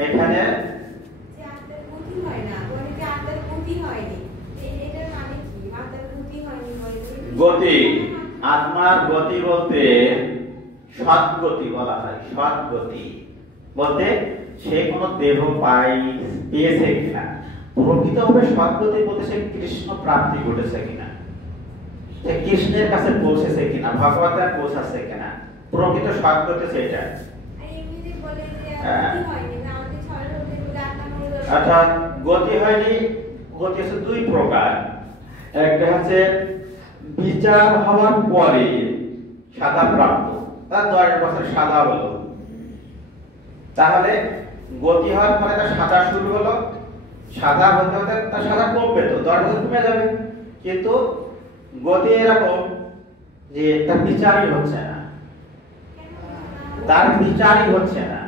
এখানে গতি, আত্মার গতি বলতে সদ্গতি বলা হয়। সদ্গতি বলতে সে কোনো দেহ পেয়েছে কিনা, প্রকৃতভাবে সদ্গতি বলতে সে কৃষ্ণ প্রাপ্তি ঘটেছে কিনা, সে কৃষ্ণের কাছে পৌঁছেছে কিনা, ভগবতের পৌঁছাচ্ছে কিনা, প্রকৃত সদ্গতি সেটা। অর্থাৎ গতি হয়নি, গতি হচ্ছে দুই প্রকার। একটা হচ্ছে বিচার হওয়ার পরে সাদা প্রাপ্ত, তার 10 বছর সাদা হলো, তাহলে গতি হওয়ার পরে তার সাদা শুরু হলো, সাদা হতে হতে তার সাদা কমবে, তো 10 বছর কমে যাবে। কিন্তু গতি এরকম যে তার বিচারই হচ্ছে না, তার বিচারই হচ্ছে না।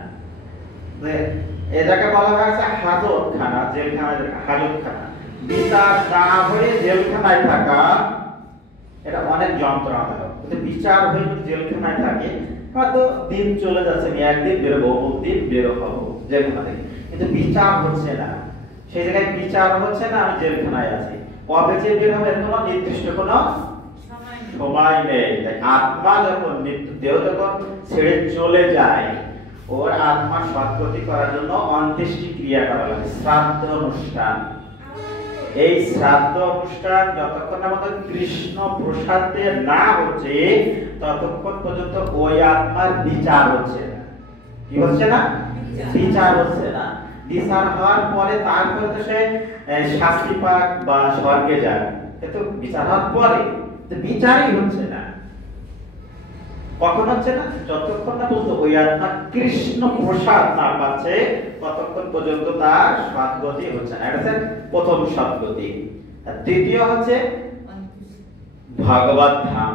এটাকে বলা হয়েছে হাজতখানা, জেলখানা, হাজতখানা। বিচার না হয়ে জেলখানায় থাকা, এটা অনেক যন্ত্রণাদায়ক। কিন্তু বিচার হয়ে যদি জেলখানায় থাকে, হয়তো দিন চলে যাচ্ছে, আমি একদিন বেরোবো, অমুক দিন বেরো হবো জেলখানা থেকে, কিন্তু বিচার হচ্ছে না। সেই জায়গায় বিচার হচ্ছে না, আমি জেলখানায় আছি। কবে যে বের হবে কোনো নির্দিষ্ট কোনো সময় নেই। আত্মা যখন মৃত্যু, দেহ যখন ছেড়ে চলে যায়, ওর আত্মার সদ্গতি করার জন্য অন্ত্যেষ্টি ক্রিয়া করা লাগে, শ্রাদ্ধ অনুষ্ঠান। এই শ্রাদ্ধ অনুষ্ঠান যতক্ষণ আমাদের কৃষ্ণ প্রসাদে না হচ্ছে, ততক্ষণ পর্যন্ত ওই আত্মার বিচার হচ্ছে না। কি হচ্ছে না? বিচার হচ্ছে না। বিচার হওয়ার পরে তারপরে তো সে শাস্তি পাক বা স্বর্গে যায়, কিন্তু বিচার হওয়ার পরে বিচারই হচ্ছে না। কখন হচ্ছে না? যতক্ষণ না পর্যন্ত ওই আত্মা কৃষ্ণ প্রসাদ না পাচ্ছে, ততক্ষণ পর্যন্ত তার সদ্গতি হচ্ছে না। এটা হচ্ছে প্রথম সদ্গতি। আর দ্বিতীয় হচ্ছে ভগবত ধাম,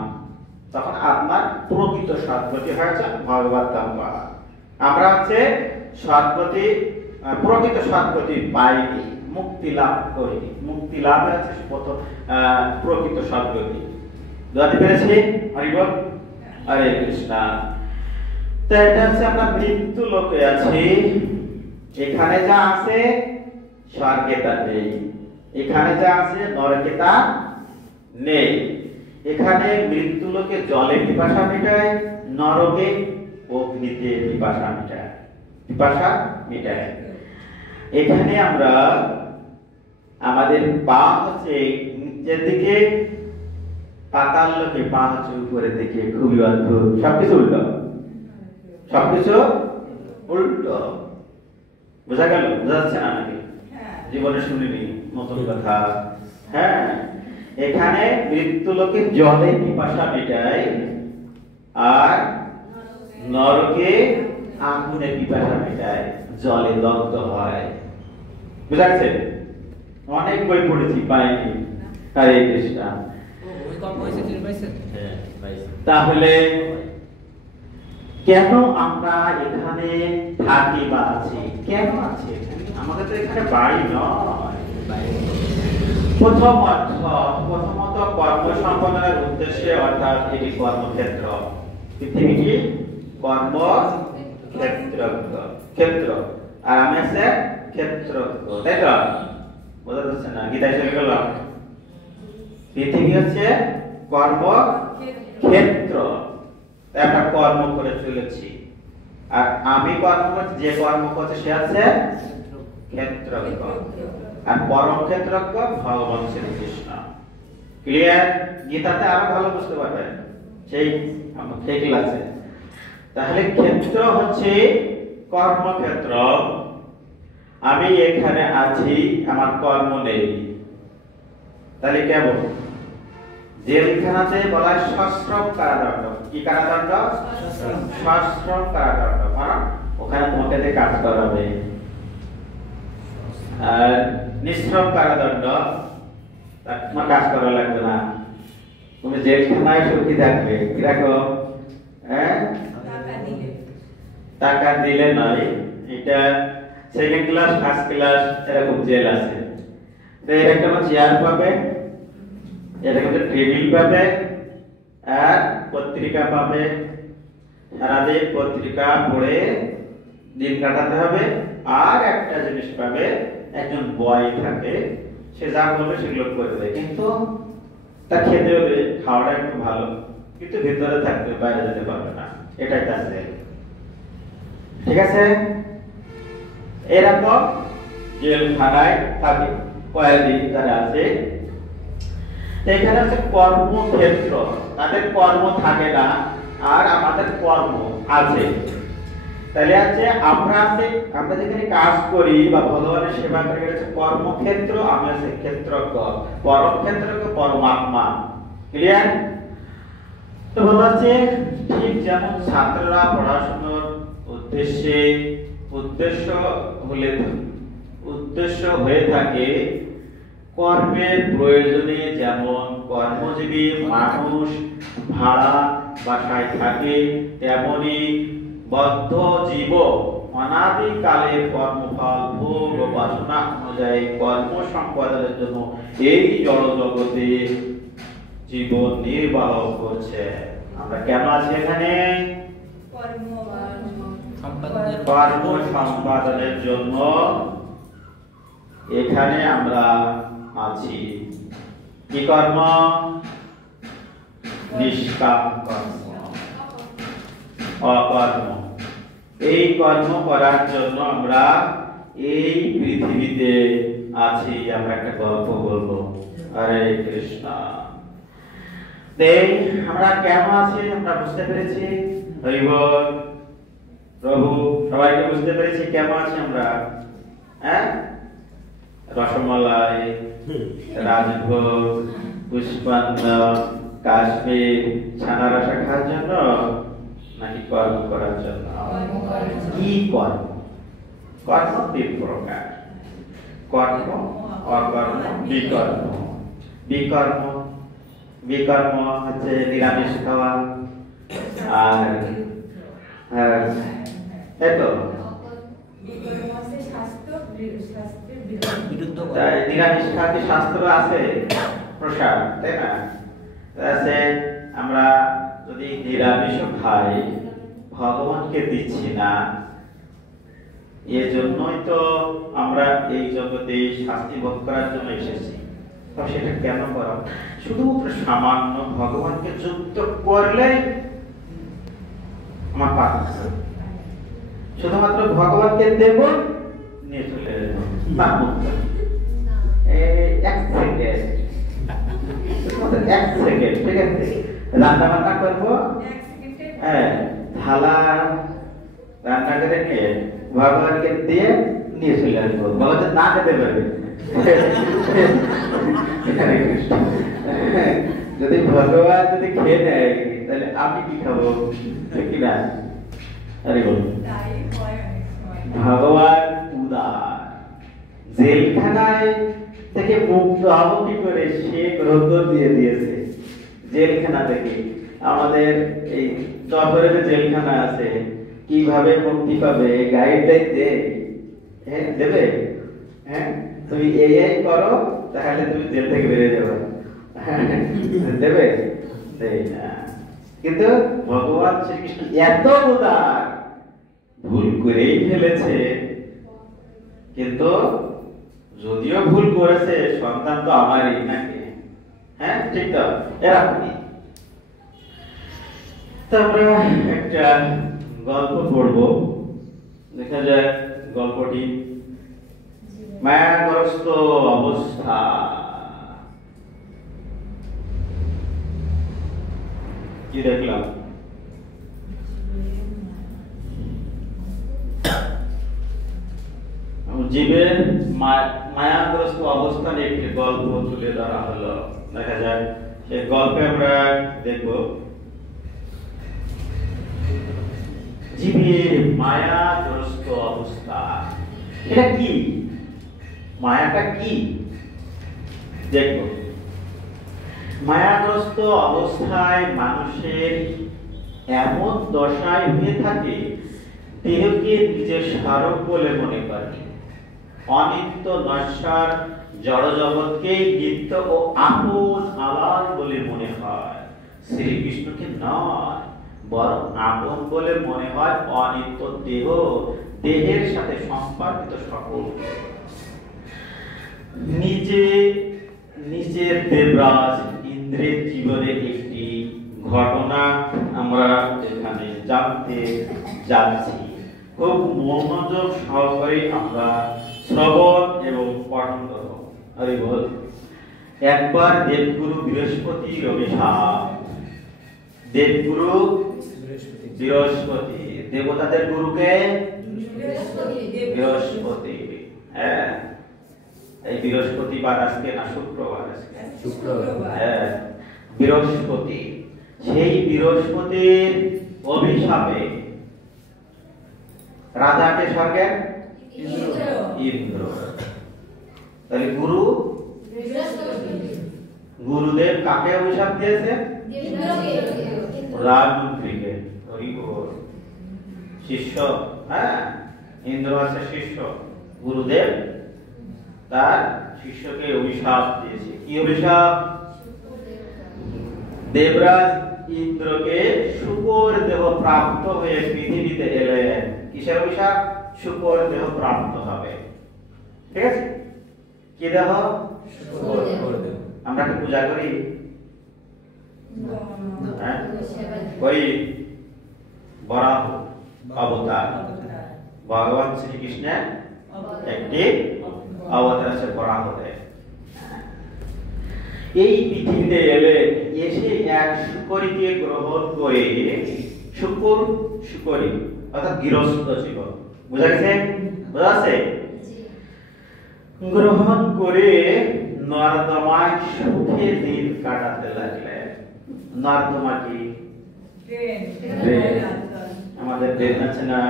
তখন আত্মার প্রকৃত সদ্গতি হয়েছে ভগবত ধাম পাওয়া। আমরা হচ্ছে সদ্গতি, প্রকৃত সদ্গতি পাইনি, মুক্তি লাভ করিনি। মুক্তি লাভ হচ্ছে প্রথম প্রকৃত সদ্গতি। বুঝতে পেরেছি? হরিবল, হরে কৃষ্ণ। তো এটা হচ্ছে আমরা মৃত্যু লোকে আছি। এখানে যা আছে স্বর্গে তা নেই, এখানে যা আছে নরকে তা নেই। এখানে মৃত্যু লোকে জলে পিপাসা মেটায়, নরকে অগ্নিতে পিপাসা মেটায়, পিপাসা মেটায়। এখানে আমরা আমাদের পা হচ্ছে নিচের দিকে, পাতাল লোকে পা হচ্ছে উপরের দিকে। খুবই অদ্ভুত, সবকিছু উল্টো, সবকিছু উল্টো। বোঝা গেল? বোঝা যাচ্ছে না নাকি? জীবনে শুনিনি নতুন কথা। হ্যাঁ, এখানে মৃত্যু লোকে জলে পিপাসা মেটায়, আর নরকে আগুনে পিপাসা মেটায়, জলে দগ্ধ হয়। বুঝা গেছে? অনেক বই পড়েছি, পাইনি। হরে কৃষ্ণ। তাহলে কেন আমরা এখানে থাকি বা আছি? কেন আছি? আমাদের তো এখানে বাড়ি নয়। প্রথমত কর্ম সম্পাদনের উদ্দেশ্যে, অর্থাৎ এটি কর্মক্ষেত্র। পৃথিবীটি কর্মক্ষেত্র, আর আমি আছে ক্ষেত্র, তাই তো? বোঝা যাচ্ছে না? গীতায় চলে গেলাম। পৃথিবী হচ্ছে কর্ম ক্ষেত্র, একটা কর্ম করে চলেছি, আর আমি কর্ম করছি, যে কর্ম করছে সে আছে ক্ষেত্রজ্ঞ, আর পরম ক্ষেত্রজ্ঞ ভগবান শ্রীকৃষ্ণ। ক্লিয়ার? গীতাতে আরো ভালো বুঝতে পারবেন সেই ক্লাসে। তাহলে ক্ষেত্র হচ্ছে কর্মক্ষেত্র। আমি এখানে আছি, আমার কর্ম নেই, তাহলে কেমন? জেলখানাতে বলা হয় সশ্রম কারাদণ্ড। কি কারাদণ্ড? সশ্রম কারাদণ্ড, কারণ ওখানে তোমাকে দিয়ে কাজ করাবে। আর নিশ্রম কারাদণ্ড, তোমার কাজ করা লাগবে না, তুমি জেলখানায় সুখী থাকবে। কিরকম? টাকা দিলে নয়, এটা সেকেন্ড ক্লাস ফার্স্ট ক্লাস এরকম জেল আছে। তো এর একটা চেয়ার পাবে, এর একটা টেবিল পাবে, আর পত্রিকা পাবে, সারাদিন পত্রিকা পড়ে দিন কাটাতে হবে। আর একটা জিনিস পাবে, একজন বয় থাকে, সে যা বলবে সেগুলো করে দেয়, কিন্তু তা খেতে হবে, খাওয়াটা একটু ভালো, কিন্তু ভিতরে থাকতে, বাইরে যেতে পারবে না, এটাই তার জেল। ঠিক আছে? এরকম জেলখানায় থাকে কয়েদি যারা আছে। এখানে হচ্ছে কর্মক্ষেত্র, তাদের কর্ম থাকে না, আর আমাদের কর্ম আছে। তাহলে আছে আমরা যেখানে কাজ করি বা ভগবানের সেবা করি, এটা হচ্ছে কর্মক্ষেত্র, আমি হচ্ছে ক্ষেত্রজ্ঞ, পরম ক্ষেত্রজ্ঞ পরমাত্মা। ক্লিয়ার? তো বলা হচ্ছে ঠিক যেমন ছাত্ররা পড়াশোনার উদ্দেশ্য হয়ে থাকে কর্মের প্রয়োজনে, যেমন কর্মজীবী মানুষ ভাড়া বাসায় থাকে, তেমনি বদ্ধ জীব অনাদিকালের কর্মফল ভোগ ও বাসনা অনুযায়ী কর্ম সম্পাদনের জন্য এই জড়জগতে জীবন নির্বাহ করছে। আমরা কেন আছি এখানে? কর্ম সম্পাদনের জন্য এখানে আমরা আছি। কি কর্ম? নিষ্কাম কর্ম, অকর্ম। এই কর্ম করার জন্য আমরা এই পৃথিবীতে আছি। আমরা একটা গল্প বলবো। হরে কৃষ্ণ। আমরা কেন আছি আমরা বুঝতে পেরেছি। হরি বল। প্রভু সবাইকে বুঝতে পেরেছি কেন আছি আমরা। হ্যাঁ, রসমালাই, রাজভোগ, পুষ্পান্ন, কাশ্মীর, ছানা রসা খাওয়ার জন্য, নাকি কর্ম করার জন্য? কি কর্ম? কর্ম তিন প্রকার: কর্ম, অকর্ম, বিকর্ম। বিকর্ম হচ্ছে নিরামিষ খাওয়া, আর এতো নিরামিষ খাদ্য শাস্ত্র আছে, প্রসাদ, তাই না? আছে আমরা যদি নিরামিষ খাই, ভগবানকে দিচ্ছি না, এর জন্যই তো আমরা এই জগতে শাস্তি ভোগ করার জন্য এসেছি। তো সেটা কেন করা? শুধুমাত্র সামান্য ভগবানকে যুক্ত করলে আমার পাপ, শুধুমাত্র ভগবানকে দেব, নিয়ে চলে যাবো পাপ মুক্ত। এক সেকেন্ড, ঠিক আছে? রান্না বান্না করবো, হ্যাঁ, থালা রান্না করে নিয়ে ভগবানকে দিয়ে নিয়ে চলে আসবো। ভগবান না খেতে পারবে। যদি ভগবান যদি খেয়ে নেয়, তাহলে আমি কি খাবো? ঠিক না? আরে বল, ভগবান উদার। জেলখানায় থেকে মুক্ত হবো কি করে, সে গ্রন্থ দিয়ে দিয়েছে। জেলখানা থেকে আমাদের এই চত্বরে যে জেলখানা আছে, কিভাবে মুক্তি পাবে গাইডলাইন দেবে। হ্যাঁ, তুমি এই করো, তাহলে তুমি জেল থেকে বেরিয়ে যাবে। দেবে? দেয় না। কিন্তু ভগবান শ্রীকৃষ্ণ এত উদার, ভুল করেই ফেলেছে, কিন্তু যদিও ভুল করেছে, সন্তান তো আমারই, নাকি? হ্যাঁ, ঠিক তো? এরকমই তারপরে একটা গল্প পড়ব। দেখা যায় গল্পটি মায়াগ্রস্ত অবস্থা। কি দেখলাম? জীবের মায়াগ্রস্ত অবস্থানে একটি গল্প তুলে ধরা হলো। দেখা যায় সেই গল্পে আমরা দেখব জীবের মায়াগ্রস্ত অবস্থা। এটা কি? মায়াটা কি দেখব। মায়াগ্রস্ত অবস্থায় মানুষের এমন দশায় হয়ে থাকে, দেহকে নিজের স্মারক বলে মনে করে, অনিত্য নশ্বর জড় জগৎকে নিত্য ও আপন আলার বলে মনে হয়। শ্রীকৃষ্ণকে নয়, বরং আপন বলে মনে হয় অনিত্য দেহ, দেহের সাথে সম্পর্কিত সকল। নিজের দেবরাজ ইন্দ্রের জীবনে একটি ঘটনা আমরা এখানে জানতে যাচ্ছি। খুব মনোযোগ সহকারে আমরা শ্রবণ এবং পঠন করব। হরি বল। একবার দেবগুরু বৃহস্পতির অভিশাপ। দেবগুরু বৃহস্পতি, দেবতাদের গুরুকে বৃহস্পতি। হ্যাঁ, এই বৃহস্পতিবার আজকে না শুক্রবার? আজকে শুক্রবার। হ্যাঁ, বৃহস্পতি। সেই বৃহস্পতির অভিশাপে রাজাকে স্বর্গের ইন্দ্র। তাহলে গুরু গুরুদেব কাকে অভিশাপ দিয়েছে? রাজমন্ত্রীকে। শিষ্য, হ্যাঁ, ইন্দ্র আছে শিষ্য, গুরুদেব তার শিষ্যকে অভিশাপ দিয়েছে। কি অভিশাপ? দেবরাজ ইন্দ্রকে শুকর দেহ প্রাপ্ত হয়ে পৃথিবীতে এলেন। কিসের অভিশাপ? শুকর দেহ প্রাপ্ত হবে। ঠিক আছে? কি দেহ? শুকর দেহ। আমরা কি পূজা করি? হ্যাঁ, করি। বরাহ অবতার, ভগবান শ্রীকৃষ্ণের একটি অবতার আছে বরাহ দেব। এই পৃথিবীতে এলে এসে এক শুকরীকে গ্রহণ করে, শুকরী অর্থাৎ গৃহস্থ জীবন, বুঝা গেছে? বোঝা আছে? গ্রহণ করে নর্দমায় সুখে দিন কাটাতে লাগলেন। নর্দমা কি? আমাদের ড্রেন আছে না,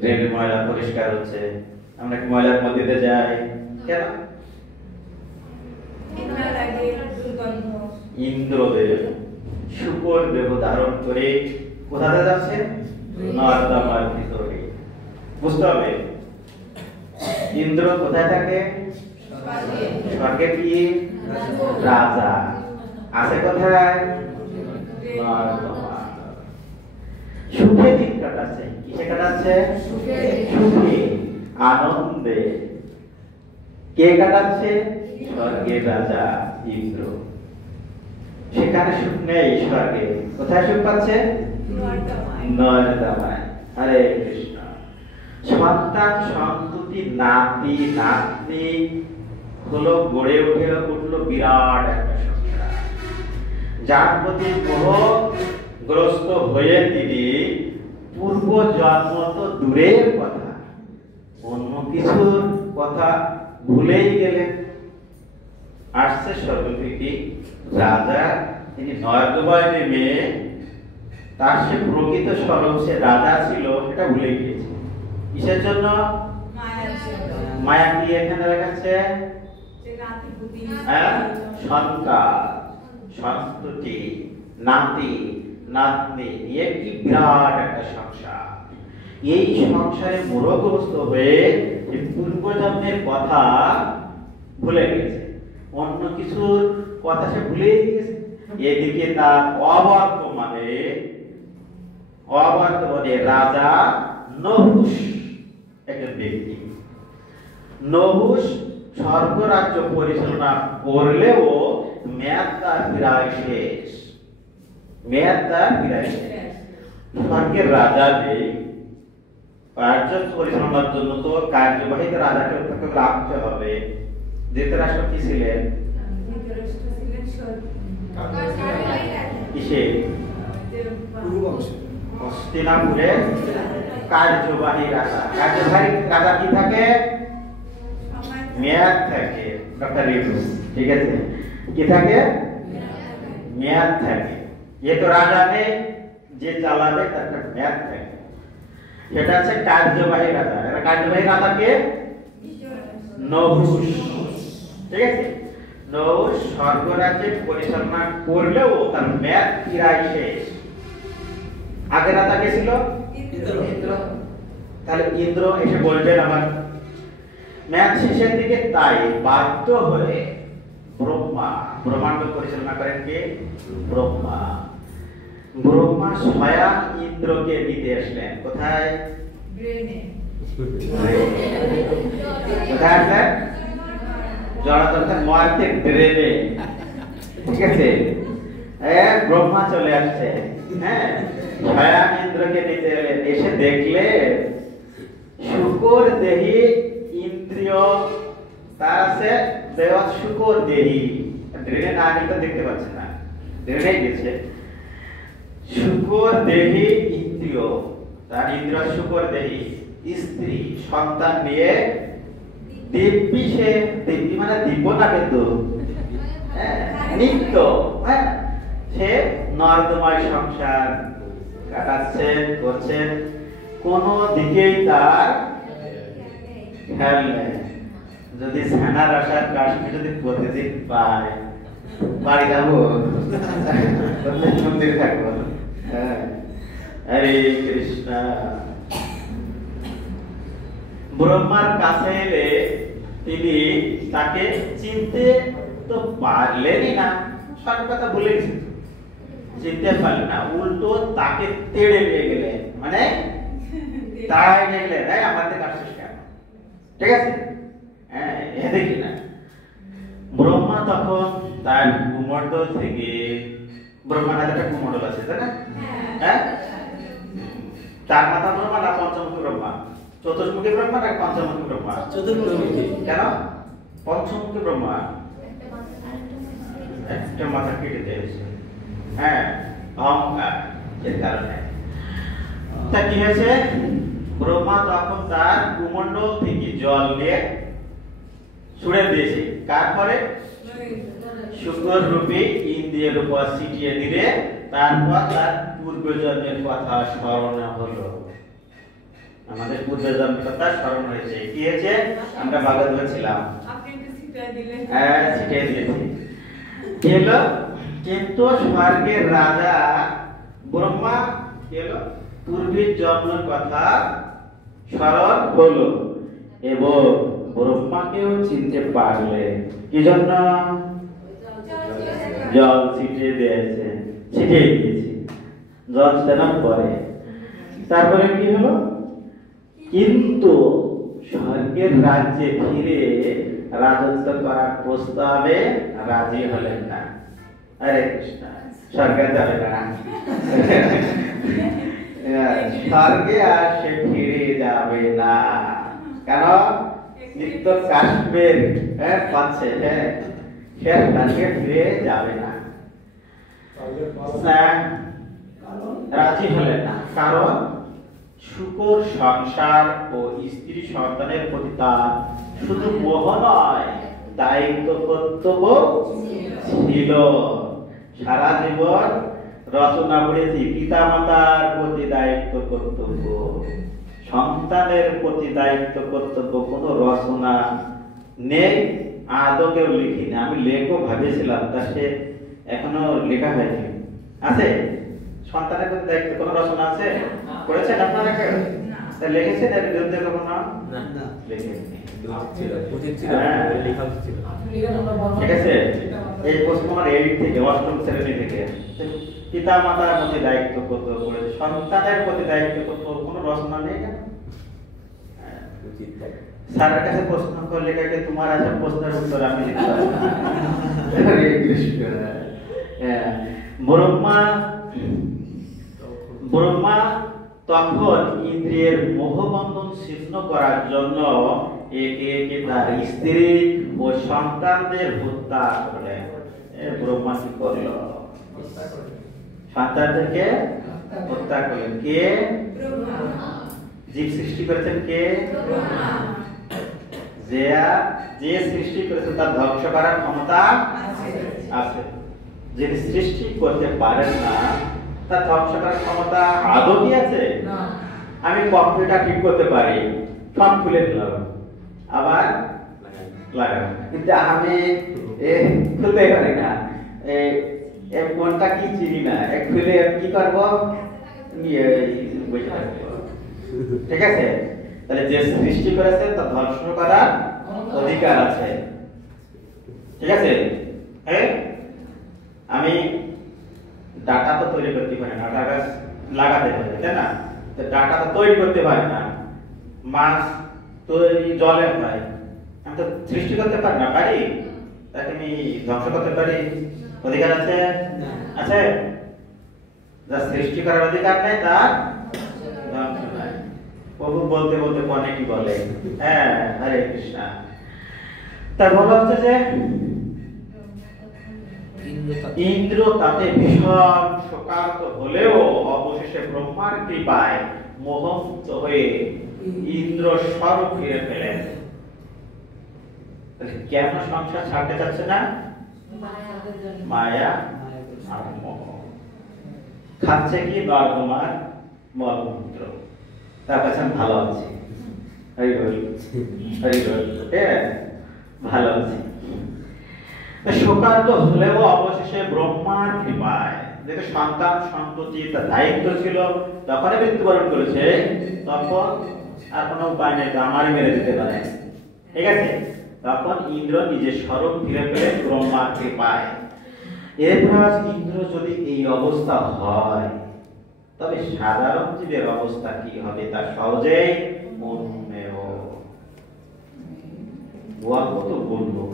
ড্রেনের ময়লা পরিষ্কার হচ্ছে, আমরা কি ময়লার মধ্যে যাই কেন? ইন্দ্রদেব শুকর দেহ ধারণ করে কোথাতে যাচ্ছে? নর্দমার ভিতরে। বুঝতে হবে ইন্দ্র কোথায় থাকে? স্বর্গে। কি রাজা আছে কোথায়? নর্দমা। সুখে দিন কাটাচ্ছে। কিসে কাটাচ্ছে? সুখে, আনন্দে। কে কাটাচ্ছে? স্বর্গের রাজা ইন্দ্র। সেখানে সুখ নেই স্বর্গে। কোথায় সুখ পাচ্ছে? নর্দমায়। হরে কৃষ্ণ। সন্তান সন্ততি, নাতি নাতনি হলো, গড়ে উঠলো বিরাট একটা সংসার, যার প্রতি মোহগ্রস্ত হয়ে তিনি পূর্ব জন্ম তো দূরের কথা, অন্য কিছুর কথা ভুলেই গেলেন। আসছে স্বর্গ থেকে রাজা, তিনি নর্দমায় নেমে তার সে প্রকৃত স্বরূপ, সে রাজা ছিল, সেটা ভুলে গিয়েছে। কিসের জন্য? মায়া। কি এখানে দেখাচ্ছে? সন্তান সন্ততি, নাতি নাতনি নিয়ে কি বিরাট একটা সংসার। এই সংসারে মোহগ্রস্ত হয়ে পূর্বজন্মের কথা ভুলে গেছে, অন্য কিছুর কথা সে ভুলে গেছে। এদিকে তার অবর্তমানে রাজা নহুষ একজন ব্যক্তি। নহুষ স্বর্গরাজ্য পরিচালনা করলেও মেয়াদ তার প্রায় শেষ। স্বর্গের রাজা নেই, কার্য পরিচালনার জন্য তো কার্যবাহী রাজাকে রাখতে হবে। ধৃতরাষ্ট্র কি ছিলেন? কিসে? হস্তিনাপুরের কার্যবাহী রাজা। কার্যবাহী রাজা কি থাকে? মেয়াদ থাকে। ডক্টর রিভু, ঠিক আছে, কি থাকে? মেয়াদ থাকে। যেহেতু রাজা নেই, যে চালাবে তার একটা মেয়াদ থাকে, সেটা হচ্ছে কার্যবাহী রাজা। এরা কার্যবাহী রাজাকে নহুষ, ঠিক আছে, নহুষ স্বর্গরাজ্যে পরিচালনা করলেও তার মেয়াদ প্রায় শেষ। আগে রাজা কে ছিল? ইন্দ্র। তাহলে ইন্দ্র এসে বলবেন আমার মেয়াদ শেষের দিকে, তাই বাধ্য হয়ে ব্রহ্মাণ্ড পরিচালনা করেন কে? ব্রহ্মা। ব্রহ্মা স্বয়ং ইন্দ্রকে নিতে আসলেন। কোথায়? কোথায় আসলেন? জড়াতন্ত্র মর্তে ড্রেনে, ঠিক আছে, ব্রহ্মা চলে আসছে। হ্যাঁ, স্বয়ং ইন্দ্রকে নিতে এলেন। এসে দেখলে শুকর দেহি ইন্দ্রিয়, তার আছে দেহ শুকর দেহি। ড্রেনে না নিতে দেখতে পাচ্ছেন না, ড্রেনে গেছে। শুকর দেহি ইন্দ্রিয়, তার ইন্দ্র শুকর দেহি, স্ত্রী সন্তান নিয়ে দিব্যি, সে দিব্যি মানে দিব্য না কিন্তু নিত্য, হ্যাঁ, সে নর্দময় সংসার কাটাচ্ছেন, করছেন। কোন দিকেই তার খেয়াল নেই। যদি ছানার আসার কাশ্মীর যদি প্রতিদিন পায়, বাড়ি যাবো, মন্দির থাকবো। হরে কৃষ্ণ। ব্রহ্মার কাছে এলে তিনি তাকে চিনতে তো পারলেনই না, সব কথা বলে চিনতে পারলেন না, উল্টো তাকে তেড়ে নিয়ে গেলেন, মানে তাই নিয়ে গেলেন, আমাদের কাছে কেন, ঠিক আছে, হ্যাঁ, দেখি না। ব্রহ্মা তখন তার ভূমণ্ডল থেকে, ব্রহ্মার হাতে একটা ভূমণ্ডল আছে, তাই না? হ্যাঁ, চার মাথা ব্রহ্মা না পঞ্চমুখী ব্রহ্মা? চতুর্মুখী ব্রহ্মা না পঞ্চমুখী ব্রহ্মা? চতুর্মুখী। কেন পঞ্চমুখী ব্রহ্মা? একটা মাথা কেটে দিয়েছে, হ্যাঁ, অহংকার, এর কারণে। তা কি হয়েছে? ব্রহ্মা তখন তার ভূমণ্ডল থেকে জল দিয়ে ছুড়ে দিয়েছে। তারপরে শুকর রূপী ইন্দ্রিয়ের উপর ছিটিয়ে দিলে, তারপর তার পূর্বজন্মের কথা স্মরণ হলো। আমাদের পূর্বজন্মের কথা স্মরণ হয়েছে। কি হয়েছে? আমরা ভাগবত বলছিলাম, হ্যাঁ, ছিটিয়ে দিয়েছি। এলো, কিন্তু স্বর্গের রাজা ব্রহ্মা এলো, পূর্বের জন্মের কথা স্মরণ হলো এবং ব্রহ্মাকেও চিনতে পারলে। কি জন্য? জল ছিটিয়ে দিয়েছে, ছিটিয়ে দিয়েছি, জল ছিটানোর পরে। তারপরে কি হলো? কিন্তু স্বর্গের রাজ্যে ফিরে রাজত্ব করার প্রস্তাবে রাজি হলেন না। হরে কৃষ্ণ। স্বর্গে যাবে না, স্বর্গে আর সে ফিরে যাবে না। কেন? নিত্য কাশ্মীর পাচ্ছে, হ্যাঁ, সে স্বর্গে ফিরে যাবে না, রাজি হলেন না। কারণ শুকর সংসার ও স্ত্রী সন্তানের প্রতি তার শুধু মোহ নয়, দায়িত্ব কর্তব্য ছিল। সারা জীবন রচনা করেছি পিতা মাতার প্রতি দায়িত্ব কর্তব্য, সন্তানের প্রতি দায়িত্ব কর্তব্য কোনো রচনা নেই, আদৌকেও লিখিনি। আমি লেখো ভাবেছিলাম, তা সে এখনো লেখা হয়নি। আছে সন্তানের প্রতি দায়িত্ব কোনো রচনা আছে? করেছেন আপনারা কেউ? তা লিখেছেন এর বিরুদ্ধে কখনো? না, লিখেননি। ঠিক আছে, এই প্রশ্ন আমার এই থেকে, অষ্টম শ্রেণী থেকে। পিতা মাতার প্রতি দায়িত্ব কর্তব্য করেছে, সন্তানের প্রতি দায়িত্ব কর্তব্য কোনো রচনা নেই কেন? স্যারের কাছে প্রশ্ন করলে কাকে তোমার আছে প্রশ্নের উত্তর আমি লিখতে পারি না। ব্রহ্মা তখন ইন্দ্রিয়ের মোহবন্ধন ছিন্ন করার জন্য একে একে তার স্ত্রী ও সন্তানদের হত্যা করলেন। ব্রহ্মা কি করল? সন্তানদেরকে হত্যা করলেন। কে? জীব সৃষ্টি করেছেন কে? যে সৃষ্টি করেছেন তার ধ্বংস করার ক্ষমতা আছে। যিনি সৃষ্টি করতে পারেন না তার ধ্বংস করার ক্ষমতা আদৌ কি আছে? আমি কম্পিউটার ঠিক করতে পারি, সব খুলে দিলাম, আবার লাগালাম, কিন্তু আমি খুলতে পারি না, কোনটা কি চিনি না, খুলে কি করবো? ঠিক আছে? তাহলে যে সৃষ্টি করেছে তার ধ্বংস করার অধিকার আছে। ঠিক আছে? আমি ডাটা তো তৈরি করতে পারি না, ডাটা লাগাতে পারি, তাই না? তো ডাটা তো তৈরি করতে পারি না, মাছ তৈরি জলে হয়, আমি তো সৃষ্টি করতে পারি না। পারি? তাকে আমি ধ্বংস করতে পারি? অধিকার আছে? আছে? যার সৃষ্টি করার অধিকার নেই তার ধ্বংস নাই। প্রভু বলতে বলতে মনে কি বলে? হ্যাঁ, হরে কৃষ্ণ। তার বলা হচ্ছে যে ইন্দ্র তাতে ভীষণ শোকাহত হলেও অবশেষে ব্রহ্মার কৃপায় মোহমুক্ত হয়ে ইন্দ্র স্বরূপ ফিরে পেলেন। কেন সংসার ছাড়তে চাচ্ছে না? মায়া আর মোহ। খাচ্ছে কি? নর্দমার মলমূত্র। তার কাছে আমি ভালো আছি, হরি বল, হরি বল, ভালো আছি। শোকার্ত হলেও অবশেষে ব্রহ্মার কৃপায়, যেটা সন্তান সন্ততি তার দায়িত্ব ছিল, যখনই মৃত্যুবরণ করেছে তখন আর কোনো উপায় নেই, আমারই মেরে দিতে পারে। ঠিক আছে? তখন ইন্দ্র নিজের স্বরূপ ফিরে পেলেন ব্রহ্মার কৃপায়। এরপর ইন্দ্র যদি এই অবস্থা হয় তবে সাধারণ জীবের অবস্থা কি হবে তা সহজেই মনমেয়। গল্প তো বললো,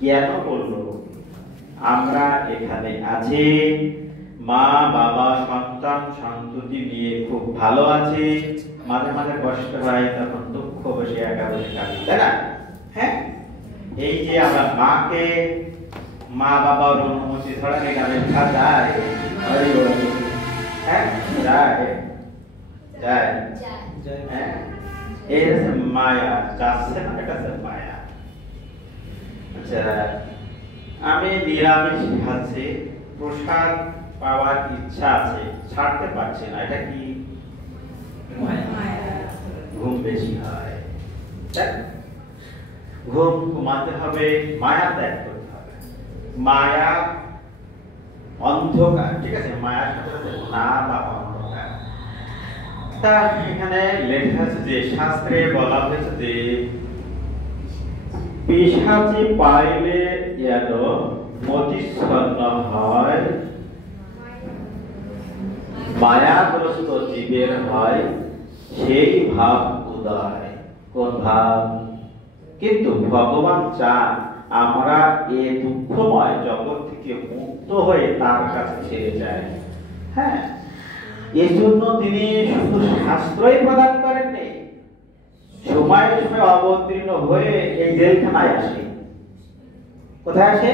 কেন বললো? আমরা এখানে আছি, মা বাবা সন্তান সন্ততি নিয়ে খুব ভালো আছি, মাঝে মাঝে কষ্ট হয়, তখন দুঃখ বসে একা বসে কাঁদি, তাই না? হ্যাঁ, এই যে আমরা মাকে, মা বাবার অনুমতি ছাড়া এখানে যায়, হ্যাঁ যায় যায়, হ্যাঁ, এই হচ্ছে মায়া, যাচ্ছে না, এটা হচ্ছে মায়া। আচ্ছা, আমি নিরামিষ খাচ্ছি, প্রসাদ পাওয়ার ইচ্ছা আছে, ছাড়তে পারছি না, এটা কি? ঘুম বেশি হয়, ঘুম কমাতে হবে, মায়া ত্যাগ করতে হবে। মায়া অন্ধকার, ঠিক আছে? মায়ার সাথে না বা অন্ধকার। তা এখানে লেখা আছে যে শাস্ত্রে বলা হয়েছে যে পিশাচি পাইলে যেন মতিচ্ছন্ন হয়, মায়াগ্রস্ত জীবের হয় সেই ভাব উদয়। কোন ভাব? কিন্তু ভগবান চান আমরা এই দুঃখময় জগৎ থেকে মুক্ত হয়ে তার কাছে ছেড়ে যাই। হ্যাঁ, এই জন্য তিনি শুধু শাস্ত্রই প্রদান করেননি, সময় সময় অবতীর্ণ হয়ে এই জেলখানায় আসে। কোথায় আসে?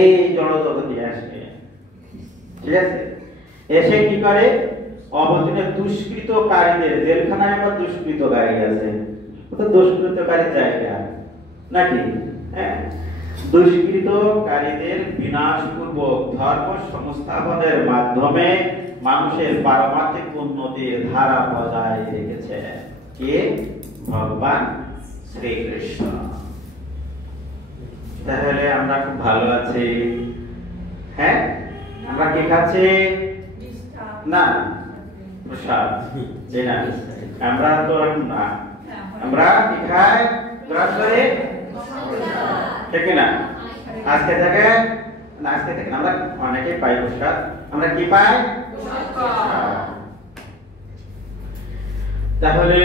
এই জড় জগতে আসে। ঠিক আছে? এসে কি করে? অবতীর্ণ দুষ্কৃতকারীদের, জেলখানায় আবার দুষ্কৃতকারী আছে, দুষ্কৃতকারী জায়গা নাকি? হ্যাঁ, দুষ্কৃতকারীদের বিনাশপূর্বক ধর্ম সংস্থাপনের মাধ্যমে মানুষের পারমার্থিক উন্নতির ধারা বজায় রেখেছে কে? ভগবান শ্রীকৃষ্ণ। তাহলে আমরা খুব ভালো আছি। হ্যাঁ, আমরা কি খাচ্ছি? না, প্রসাদ। না, আমরা তো না, আমরা কি খাই? গ্রাস করে, ঠিক না? আজকে থেকে না, আজকে থেকে আমরা অনেকেই পাই প্রসাদ। আমরা কি পাই? তাহলে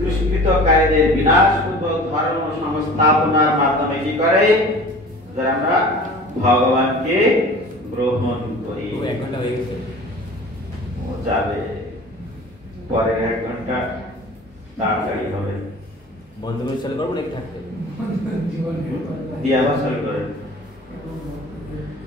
দুষ্কৃতকারীদের বিনাশপূর্বক ধর্ম সংস্থাপনার মাধ্যমে কি করে? যারা আমরা ভগবানকে গ্রহণ করি। যাবে, পরের 1 ঘন্টা তাড়াতাড়ি হবে। বন্ধ করে চালু করবো নাকি থাকতে? দিয়ে আবার চালু করে